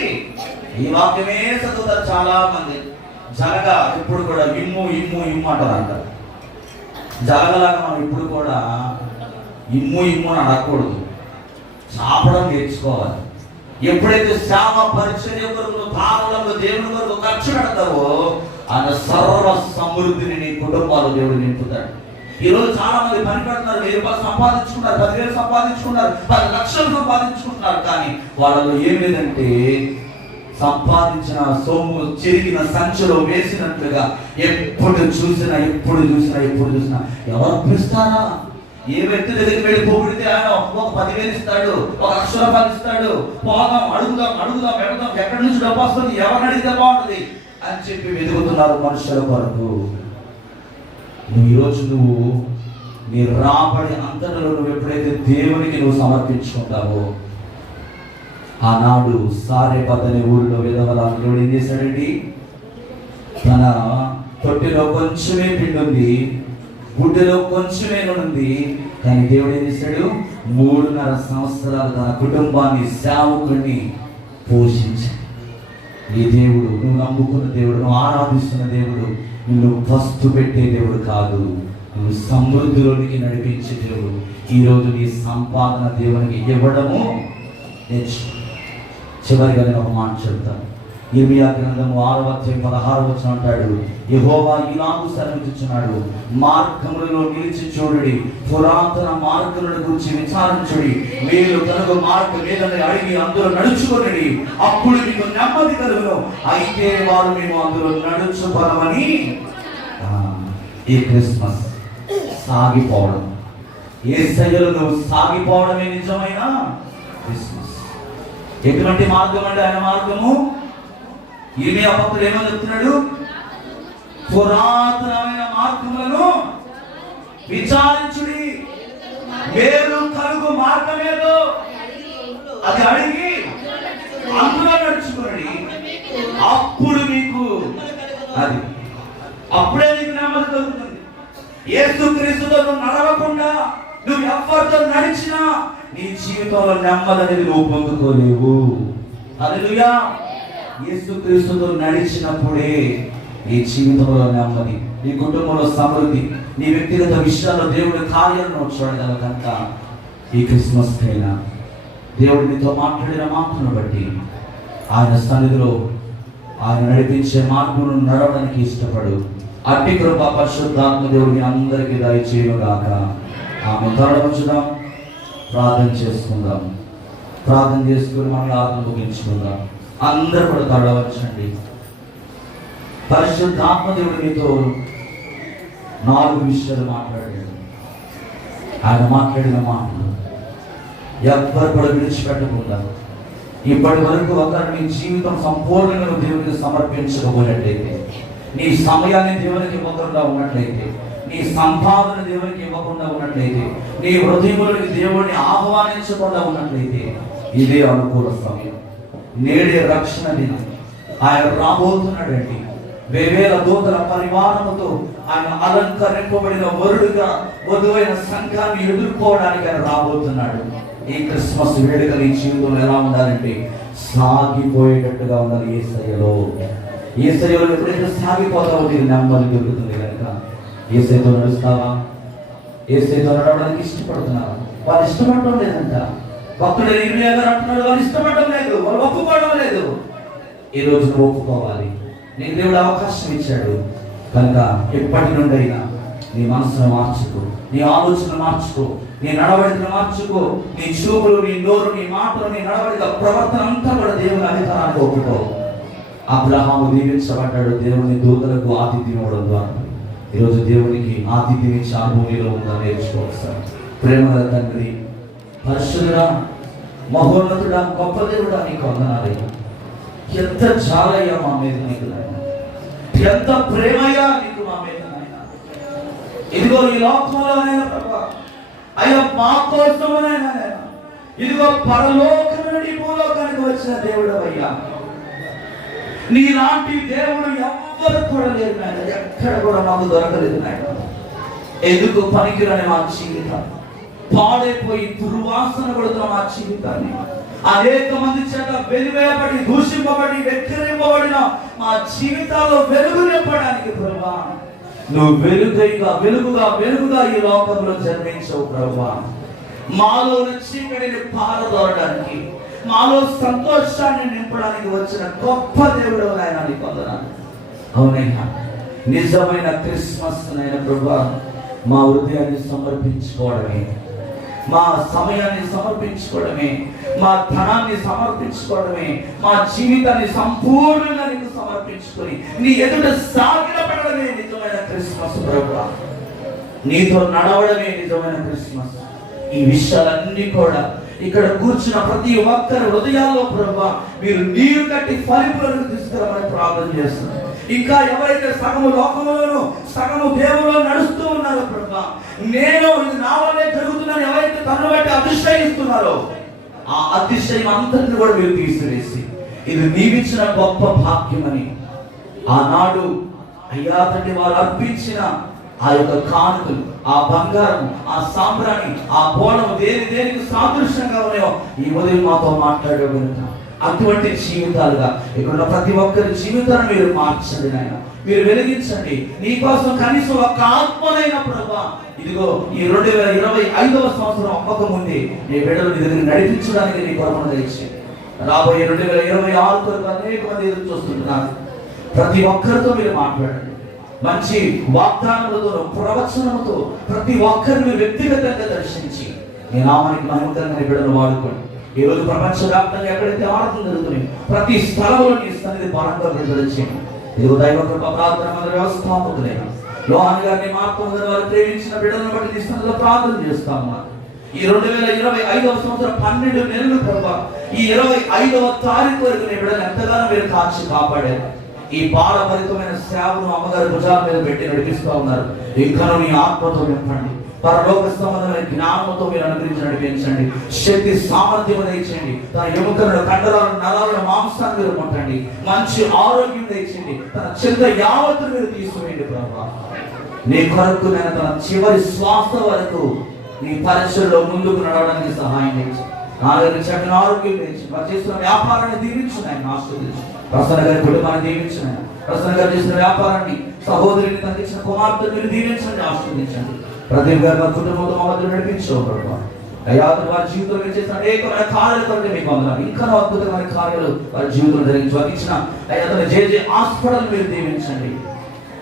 ఈ వాక్యమే చదువుతారు చాలా మంది. జలగా ఇప్పుడు కూడా ఇమ్ము ఇమ్ము ఇమ్ము అంటారు. జలగలాగా మనం ఇప్పుడు కూడా ఇమ్ము ఇమ్ము అని అడగకూడదు, చాపడం నేర్చుకోవాలి. ఎప్పుడైతే శ్యామ పరిచర్య కొరకు భావనలో దేవుని కొరకు ఖర్చు పెడతావో ఆయన సర్వ సమృద్ధిని నీ కుటుంబాలు దేవుడు నింపుతాడు. ఈరోజు చాలా మంది పని పెడుతున్నారు, 1000 రూపాయలు సంపాదించుకున్నారు, 10,000 సంపాదించుకున్నారు, 10 లక్షలు సంపాదించుకుంటున్నారు. కానీ వాళ్ళలో ఏం లేదంటే సంపాదించిన సొమ్ము చెరిగిన సంచిలో వేసినట్లుగా ఎప్పుడు చూసినా ఎవరు పిలుస్తారా? ఏ వ్యక్తి దగ్గరికి వెళ్ళి పోగొడితే ఆయన ఒక 10,000 ఇస్తాడు, 1,00,000 రూపాయలు ఇస్తాడు. పోదాం, అడుగుదాం, వెళదాం, ఎక్కడి నుంచి డబ్బు వస్తుంది, ఎవరిని అడిగితే బాగుంటుంది అని చెప్పి వెతుకుతున్నారు మనుషుల కొరకు. ఈరోజు నువ్వు నీ రాబడి అంతటలో నువ్వు ఎప్పుడైతే దేవునికి నువ్వు సమర్పించుకుంటావో, ఆనాడు సారేపత్ అనే ఊరిలో విధవరాలు దేవుడు ఏం చేశాడండి? తన తొట్టిలో కొంచెమే పిండి ఉంది, గుడ్డలో కొంచెమే ఉంది, కానీ దేవుడు ఏం చేశాడు? 3.5 సంవత్సరాలు తన కుటుంబాన్ని, సేవకుడిని పోషించాడు. ఈ దేవుడు, నువ్వు నమ్ముకున్న దేవుడు, నువ్వు ఆరాధిస్తున్న దేవుడు నువ్వు పస్తు పెట్టే దేవుడు కాదు, నువ్వు సమృద్ధిలోనికి నడిపించే దేవుడు. ఈరోజు నీ సంపాదన దేవునికి ఇవ్వడము నేర్చుకో. చివరిగా నేను ఒక మాట చెప్తాను. ఇర్మియా గ్రంథము 6వ అధ్యాయం 16వ వచనం అంటాడు, యెహోవా ఇలాగు సెలవిచ్చుచున్నాడు, మార్గములలో నిలిచి చూడుడి, పురాతన మార్గములను గురించి విచారించుడి, మీరు కనుక మార్గం ఏదని అడిగి అందులో నడుచుకొనుడి, అప్పుడు మీకు నెమ్మది కలుగును, అయితే వారు మేము అందులో నడుచుకొనమని. ఈ క్రిస్మస్ సాగిపోవడం, యేసయ్యలో నువ్వు సాగిపోవడమే నిజమైన క్రిస్మస్. ఎటువంటి మార్గం అంటే ఆయన మార్గము. ఈమె భక్తుడు ఏమని చెప్తున్నాడు? పురాతనమైన మార్గములను విచారించుడి, మేలు కలుగు మార్గమేదో అది అడిగి అందులో నడుచుకోండి, అప్పుడు మీకు అప్పుడే నీకు నెమ్మది కలుగుతుంది. యేసుక్రీస్తుతో నువ్వు నడవకుండా నువ్వు ఎవరితో నడిచినా నీ జీవితంలో నెమ్మది అనేది నువ్వు పొందుకోలేవు. హల్లెలూయా. యేసుక్రీస్తుతో నడిచినప్పుడే నీ జీవితంలో నెమ్మది, నీ కుటుంబంలో సమృద్ధి, నీ వ్యక్తిగత విషయాల్లో దేవుడి కార్యాలను చూడగల కనుక ఈ క్రిస్మస్ కైనా దేవుడు నీతో మాట్లాడిన మాటను బట్టి ఆయన సన్నిధిలో ఆయన నడిపించే మార్గంలో నడవడానికి ఇష్టపడు. అట్టి కృప పరిశుద్ధాత్మ దేవుడిని అందరికీ దయచేయుగాక. ఆమె తరలించుదాం, ప్రార్థన చేసుకుందాం. ప్రార్థన చేసుకుని మనం ఆత్మ ముగించుకుందాం. అందరూ కూడా తరలవచ్చండి. పరిశుద్ధాత్మ దేవుడు మీతో 4 విషయాలు మాట్లాడాడు. ఆయన మాట్లాడిన మాటలు ఎవ్వరు కూడా విడిచిపెట్టకుండా ఇప్పటి వరకు ఒకరు నీ జీవితం సంపూర్ణంగా దేవునికి సమర్పించకపోయినట్లయితే, నీ సమయాన్ని దేవునికి ఇవ్వకుండా ఉన్నట్లయితే, నీ సంపాదన దేవునికి ఇవ్వకుండా ఉన్నట్లయితే, నీ హృదయంలోకి దేవుడిని ఆహ్వానించకుండా ఉన్నట్లయితే, ఇదే అనుకూల సమయం. నేడే రక్షణ దినం. ఆయన రాబోతున్నాడండి. వేవేల దూతల పరివారముతో ఆయన అలంకరింపబడిన వరుడుగా వధువైన సంఘాన్ని ఎదుర్కోవడానికి ఆయన రాబోతున్నాడు. ఈ క్రిస్మస్ వేడుక నీ జీవితంలో ఎలా ఉండాలంటే సాగిపోయేటట్టుగా ఉండాలి. యేసయ్యలో ఎప్పుడైతే సాగిపోతావో నీకు నెమ్మది దొరుకుతుంది. కనుక యేసయ్యతో నడుస్తావా? యేసయ్యతో నడవడానికి ఇష్టపడుతున్నావా? వాళ్ళు ఇష్టపడటం లేదంట. భక్తుడు ఇర్మియా గారు అంటున్నాడు, వాళ్ళు ఇష్టపడటం లేదు, వాళ్ళు ఒప్పుకోవడం లేదు. ఈ రోజు నువ్వు ఒప్పుకోవాలి. నీకు దేవుడు అవకాశం ఇచ్చాడు కనుక ఎప్పటి నుండి అయినా నీ మనసును మార్చుకో, నీ ఆలోచన మార్చుకో, నీ నడవడికను మార్చుకో, నీ చూపులు, నీ నోరు, నీ మాటలు, నీ నడవడిక, ప్రవర్తన అంతా కూడా దేవుని అధికారానికి ఒప్పుకో. అబ్రహాము దీవించబడ్డాడు దేవుని దూతలకు ఆతిథ్యం ఇవ్వడం ద్వారా. ఈరోజు దేవునికి ఆతిథ్యం ఇచ్చే అనుభూతిలో ఉందా నేర్చుకోవచ్చు. ప్రేమల తండ్రి, పరిశుద్ధుడా, మహోన్నతుడా, గొప్ప దేవుడా, నీకు వందనాలయ్యా. ఎంత చాలయ్యా మా మీద నీకు నాయన, ఎంత ప్రేమయ్యా నీకు మా మీద నాయన. ఇదిగో ఈ లోకంలోనైనా ప్రభా అయ్యా మా కోసమనైనా ఇదిగో పరలోకం నుండి భూలోకానికి వచ్చిన దేవుడు అయ్యా. నీలాంటి దేవుడు ఎవ్వరు కూడా లేరు నాయన, ఎక్కడ కూడా మాకు దొరకలేదు నాయన. ఎందుకు పనికిరాని మా జీవితం, పాడైపోయి దుర్వాసన కొడుతున్న మా జీవితాన్ని, అనేక మంది చేత వెలివేయబడి దూషింపబడి వెక్కిరింపబడిన మా జీవితాల్లో వెలుగు నింపడానికి ప్రభువా, నువ్వు వెలుగుగా ఈ లోకంలో జన్మించవు ప్రభువా. మాలో చీకటిని పారదోరడానికి, మాలో సంతోషాన్ని నింపడానికి వచ్చిన గొప్ప దేవుడు ఆయన నీకు వందనాలు. అవునైనా నిజమైన క్రిస్మస్ అయిన ప్రభువా, మా హృదయాన్ని సమర్పించుకోవడమే, మా సమయాన్ని సమర్పించుకోవడమే, మా ధనాన్ని సమర్పించుకోవడమే, మా జీవితాన్ని సంపూర్ణంగా నీకు సమర్పించుకొని నీ ఎదుట సాగిలపడమే నిజమైన క్రిస్మస్ ప్రభువా. నీతో నడవడమే నిజమైన క్రిస్మస్. ఈ విషయాలన్నీ కూడా ఇక్కడ కూర్చున్న ప్రతి ఒక్కరి హృదయాల్లో ప్రభువా మీరు నీరు కట్టి ఫలింపులను తీసుకురామని ప్రార్థన చేస్తున్నాం. ఇంకా ఎవరైతే సగము లోకంలోనూ సగము దేవులో నడుస్తూ ఉన్నారో ప్రభువా, నేను ఇది నా వల్లే జరుగుతున్నాను ఎవరైతే తను బట్టి అతిశయిస్తున్నారో ఆ అతిశయం అంతటిని కూడా మీరు తీసివేసి ఇది నీవిచ్చిన గొప్ప భాగ్యమని ఆనాడు అయ్యా తండ్రి వారు అర్పించిన ఆ యొక్క కానుకలు, ఆ బంగారం, ఆ సాంబ్రాణి, ఆ బోనం దేనికి సాదృశ్యంగా ఉన్నాయో ఈ ఉదయం మాతో మాట్లాడే కనుక అటువంటి జీవితాలుగా ఇక్కడ ప్రతి ఒక్కరి జీవితాన్ని మీరు మార్చండి నాయన, మీరు వెలిగించండి. నీకోసం కనీసం ఒక ఆత్మనైన ప్రభా ఇదిగో ఈ 2025వ సంవత్సరం అమ్మక ముందే నీ బిడ్డలు నీ దగ్గర నడిపించడానికి నీ కొరమను తెచ్చి రాబోయే 2026 కొరకు అనేక మంది ఎదురు చూస్తుంటున్నారు. ప్రతి ఒక్కరితో మీరు మాట్లాడండి. మంచి వాగ్దానములతో ప్రవచనముతో ప్రతి ఒక్కరిని మీరు వ్యక్తిగతంగా దర్శించి నీ నామానికి మహిమకరంగా నీ బిడ్డలు వాడుకోండి. ఈ రోజు ప్రపంచవ్యాప్తంగా ఎక్కడైతే ఆరాధనలు జరుగుతున్నాయి ప్రతి స్థలంలో నీ సన్నిధి బలంగా విడుదల చేయండి. ఇదిగో దైవ కృప ప్రార్థన మందిర వ్యవస్థాపకులైన యోహాను గారిని మార్తమ్మ గారు వారు ప్రేమించిన బిడ్డలను బట్టి నీ సన్నిధిలో ప్రార్థన చేస్తాము. ఈ 2025వ సంవత్సరం 12 నెలలు ప్రభా ఈ 25వ తారీఖు వరకు నీ బిడ్డలు ఎంతగానో మీరు కాచి కాపాడారు. ఈ పారభరితమైన సేవను అమ్మగారి భుజాల మీద పెట్టి నడిపిస్తూ ఉన్నారు. ఇంకా నీ ఆత్మతో నింపండి, పరలోక సంబంధమైన జ్ఞానంతో మీరు అనుగ్రహించి నడిపించండి. శక్తి సామర్థ్యం దయచేయండి. తన ఎముకలను కండరాలను నరాలను మాంసాన్ని మీరు ముట్టండి. మంచి ఆరోగ్యం దయచేయండి. తన చింత యావత్తు మీరు తీసుకువేయండి ప్రభా. నీ కొరకు నేను తన చివరి శ్వాస వరకు నీ పరిచయలో ముందుకు నడవడానికి సహాయం చేయండి. నాలుగు చక్కని ఆరోగ్యం తెచ్చి వారు చేస్తున్న వ్యాపారాన్ని దీవించున్నాయి ఆశీర్వదించు. ప్రసన్న గారి కుటుంబాన్ని దీవించున్నాయి. ప్రసన్న గారు చేసిన వ్యాపారాన్ని సహోదరిని తనకి ఇచ్చిన కుమార్తె మీరు దీవించండి, ఆశీర్వదించండి. ప్రతి గారు వారి కుటుంబంతో మమ్మల్ని నడిపించు. అయ్యా వారి జీవితంలో చేసిన అనేకమైన కార్యాలు కొరకు మీకు వందనాలు. ఇంకా అద్భుతమైన కార్యాలు వారి జీవితంలో జరిగించి వారికి ఇచ్చిన అయ్యా జే హాస్పిటల్ మీరు దీవించండి.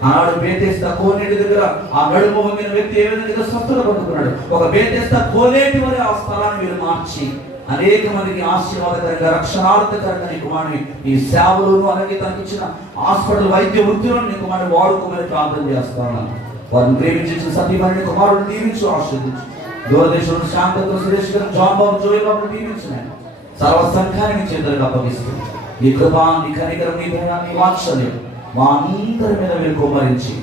ఆనాడు బేతేస్తా కోనేటి దగ్గర ఆ నడుము వంగిన వ్యక్తి ఏ విధంగా స్వస్థత పొందుకున్నాడు. ఒక బేతేస్తా కోనేటి వరే ఆ స్థలాన్ని మీరు మార్చి అనేక మందికి ఆశీర్వాదకరంగా రక్షణార్థకరంగా నీ కుమారుని ఈ సేవలను అలాగే తనకి ఇచ్చిన హాస్పిటల్ వైద్య వృత్తులను నీ కుమారుని వాడుకోమని ప్రార్థన చేస్తాను. వారిని ప్రేమించిన సతీమణి కుమారుడు దీవించు, ఆశీర్వదించు. దూరదేశంలో శాంతతో సురేష్ గారు జాన్ బాబు జోయ్ బాబు దీవించినాను. సర్వ సంఘాన్ని మీ చేతులకు అప్పగిస్తూ నీ కృప నీ కనికరం నీ భయాన్ని వాత్సల్యం మా అందరి మీద మీరు కుమ్మరించి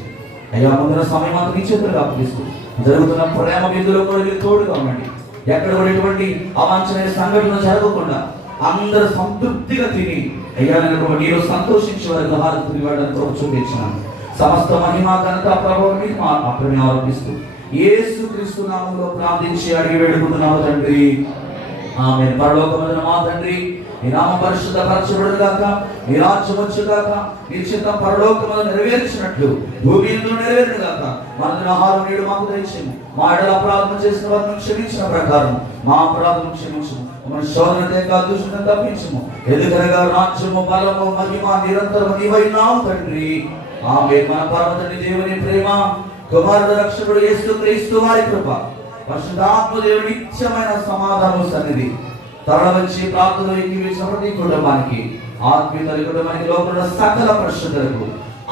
అయ్యా ముందున్న సమయం అంతా నీ చేతులకు అప్పగిస్తూ జరుగుతున్న ప్రేమ బిందులో కూడా మీరు తోడుగా ఉండండి. ఎక్కడ కూడా ఎటువంటి అవాంఛనీయ సంఘటన జరగకుండా అందరూ సంతృప్తిగా తిని అయ్యా నేను సంతోషించే వారికి హారతి ఇవ్వడానికి చూపించినాను. సమస్త మహిమ ఘనత ప్రభావం మీకు మాత్రమే ఆరోపిస్తూ యేసుక్రీస్తు నామములో ప్రార్థించి అడిగి వేడుకుంటున్నాము తండ్రి, ఆమేన్. పరలోకమందున్న మా తండ్రి, నీ నామం పరిశుద్ధపరచబడును గాక, నీ రాజ్యం వచ్చును గాక, నీ చిత్తం పరలోకమందు నెరవేర్చినట్లు భూమి యందు నెరవేరును గాక. మన ఆహారం నేడు మాకు దయచేయము. మా ఎడల అపరాధం చేసిన వారిని క్షమించిన ప్రకారం మా అపరాధం క్షమించము. మన శోధన తేక దుష్టుని తప్పించము. ఎందుకనగా రాజ్యము బలము మహిమ నిరంతరము నీవైనావు తండ్రి, ఆమేన్. మన పరమ తండ్రి దేవుని ప్రేమ, కుమారుడు రక్షకుడు యేసుక్రీస్తు వారి కృప, పరిశుద్ధాత్మ దేవుని నిత్యమైన సమాధానం సన్నిధి తరల వచ్చి ప్రార్థనలో ఎక్కివేసిన ప్రతి కుటుంబానికి ఆత్మీయ కుటుంబానికి లోపల సకల పరిశుద్ధులకు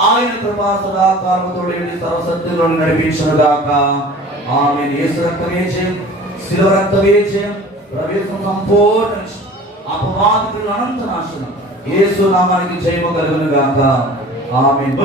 ఆయన కృపా సదాకాలముతో సర్వసత్యంలో నడిపించును గాక. ఆమేన్. యేసు రక్తమే జయం, శిలువ రక్తమే జయం, ప్రవేశం సంపూర్ణ అపవాదికుల అనంత నాశనం. యేసు నామానికి జయము కలుగును గాక. ఆమేన్.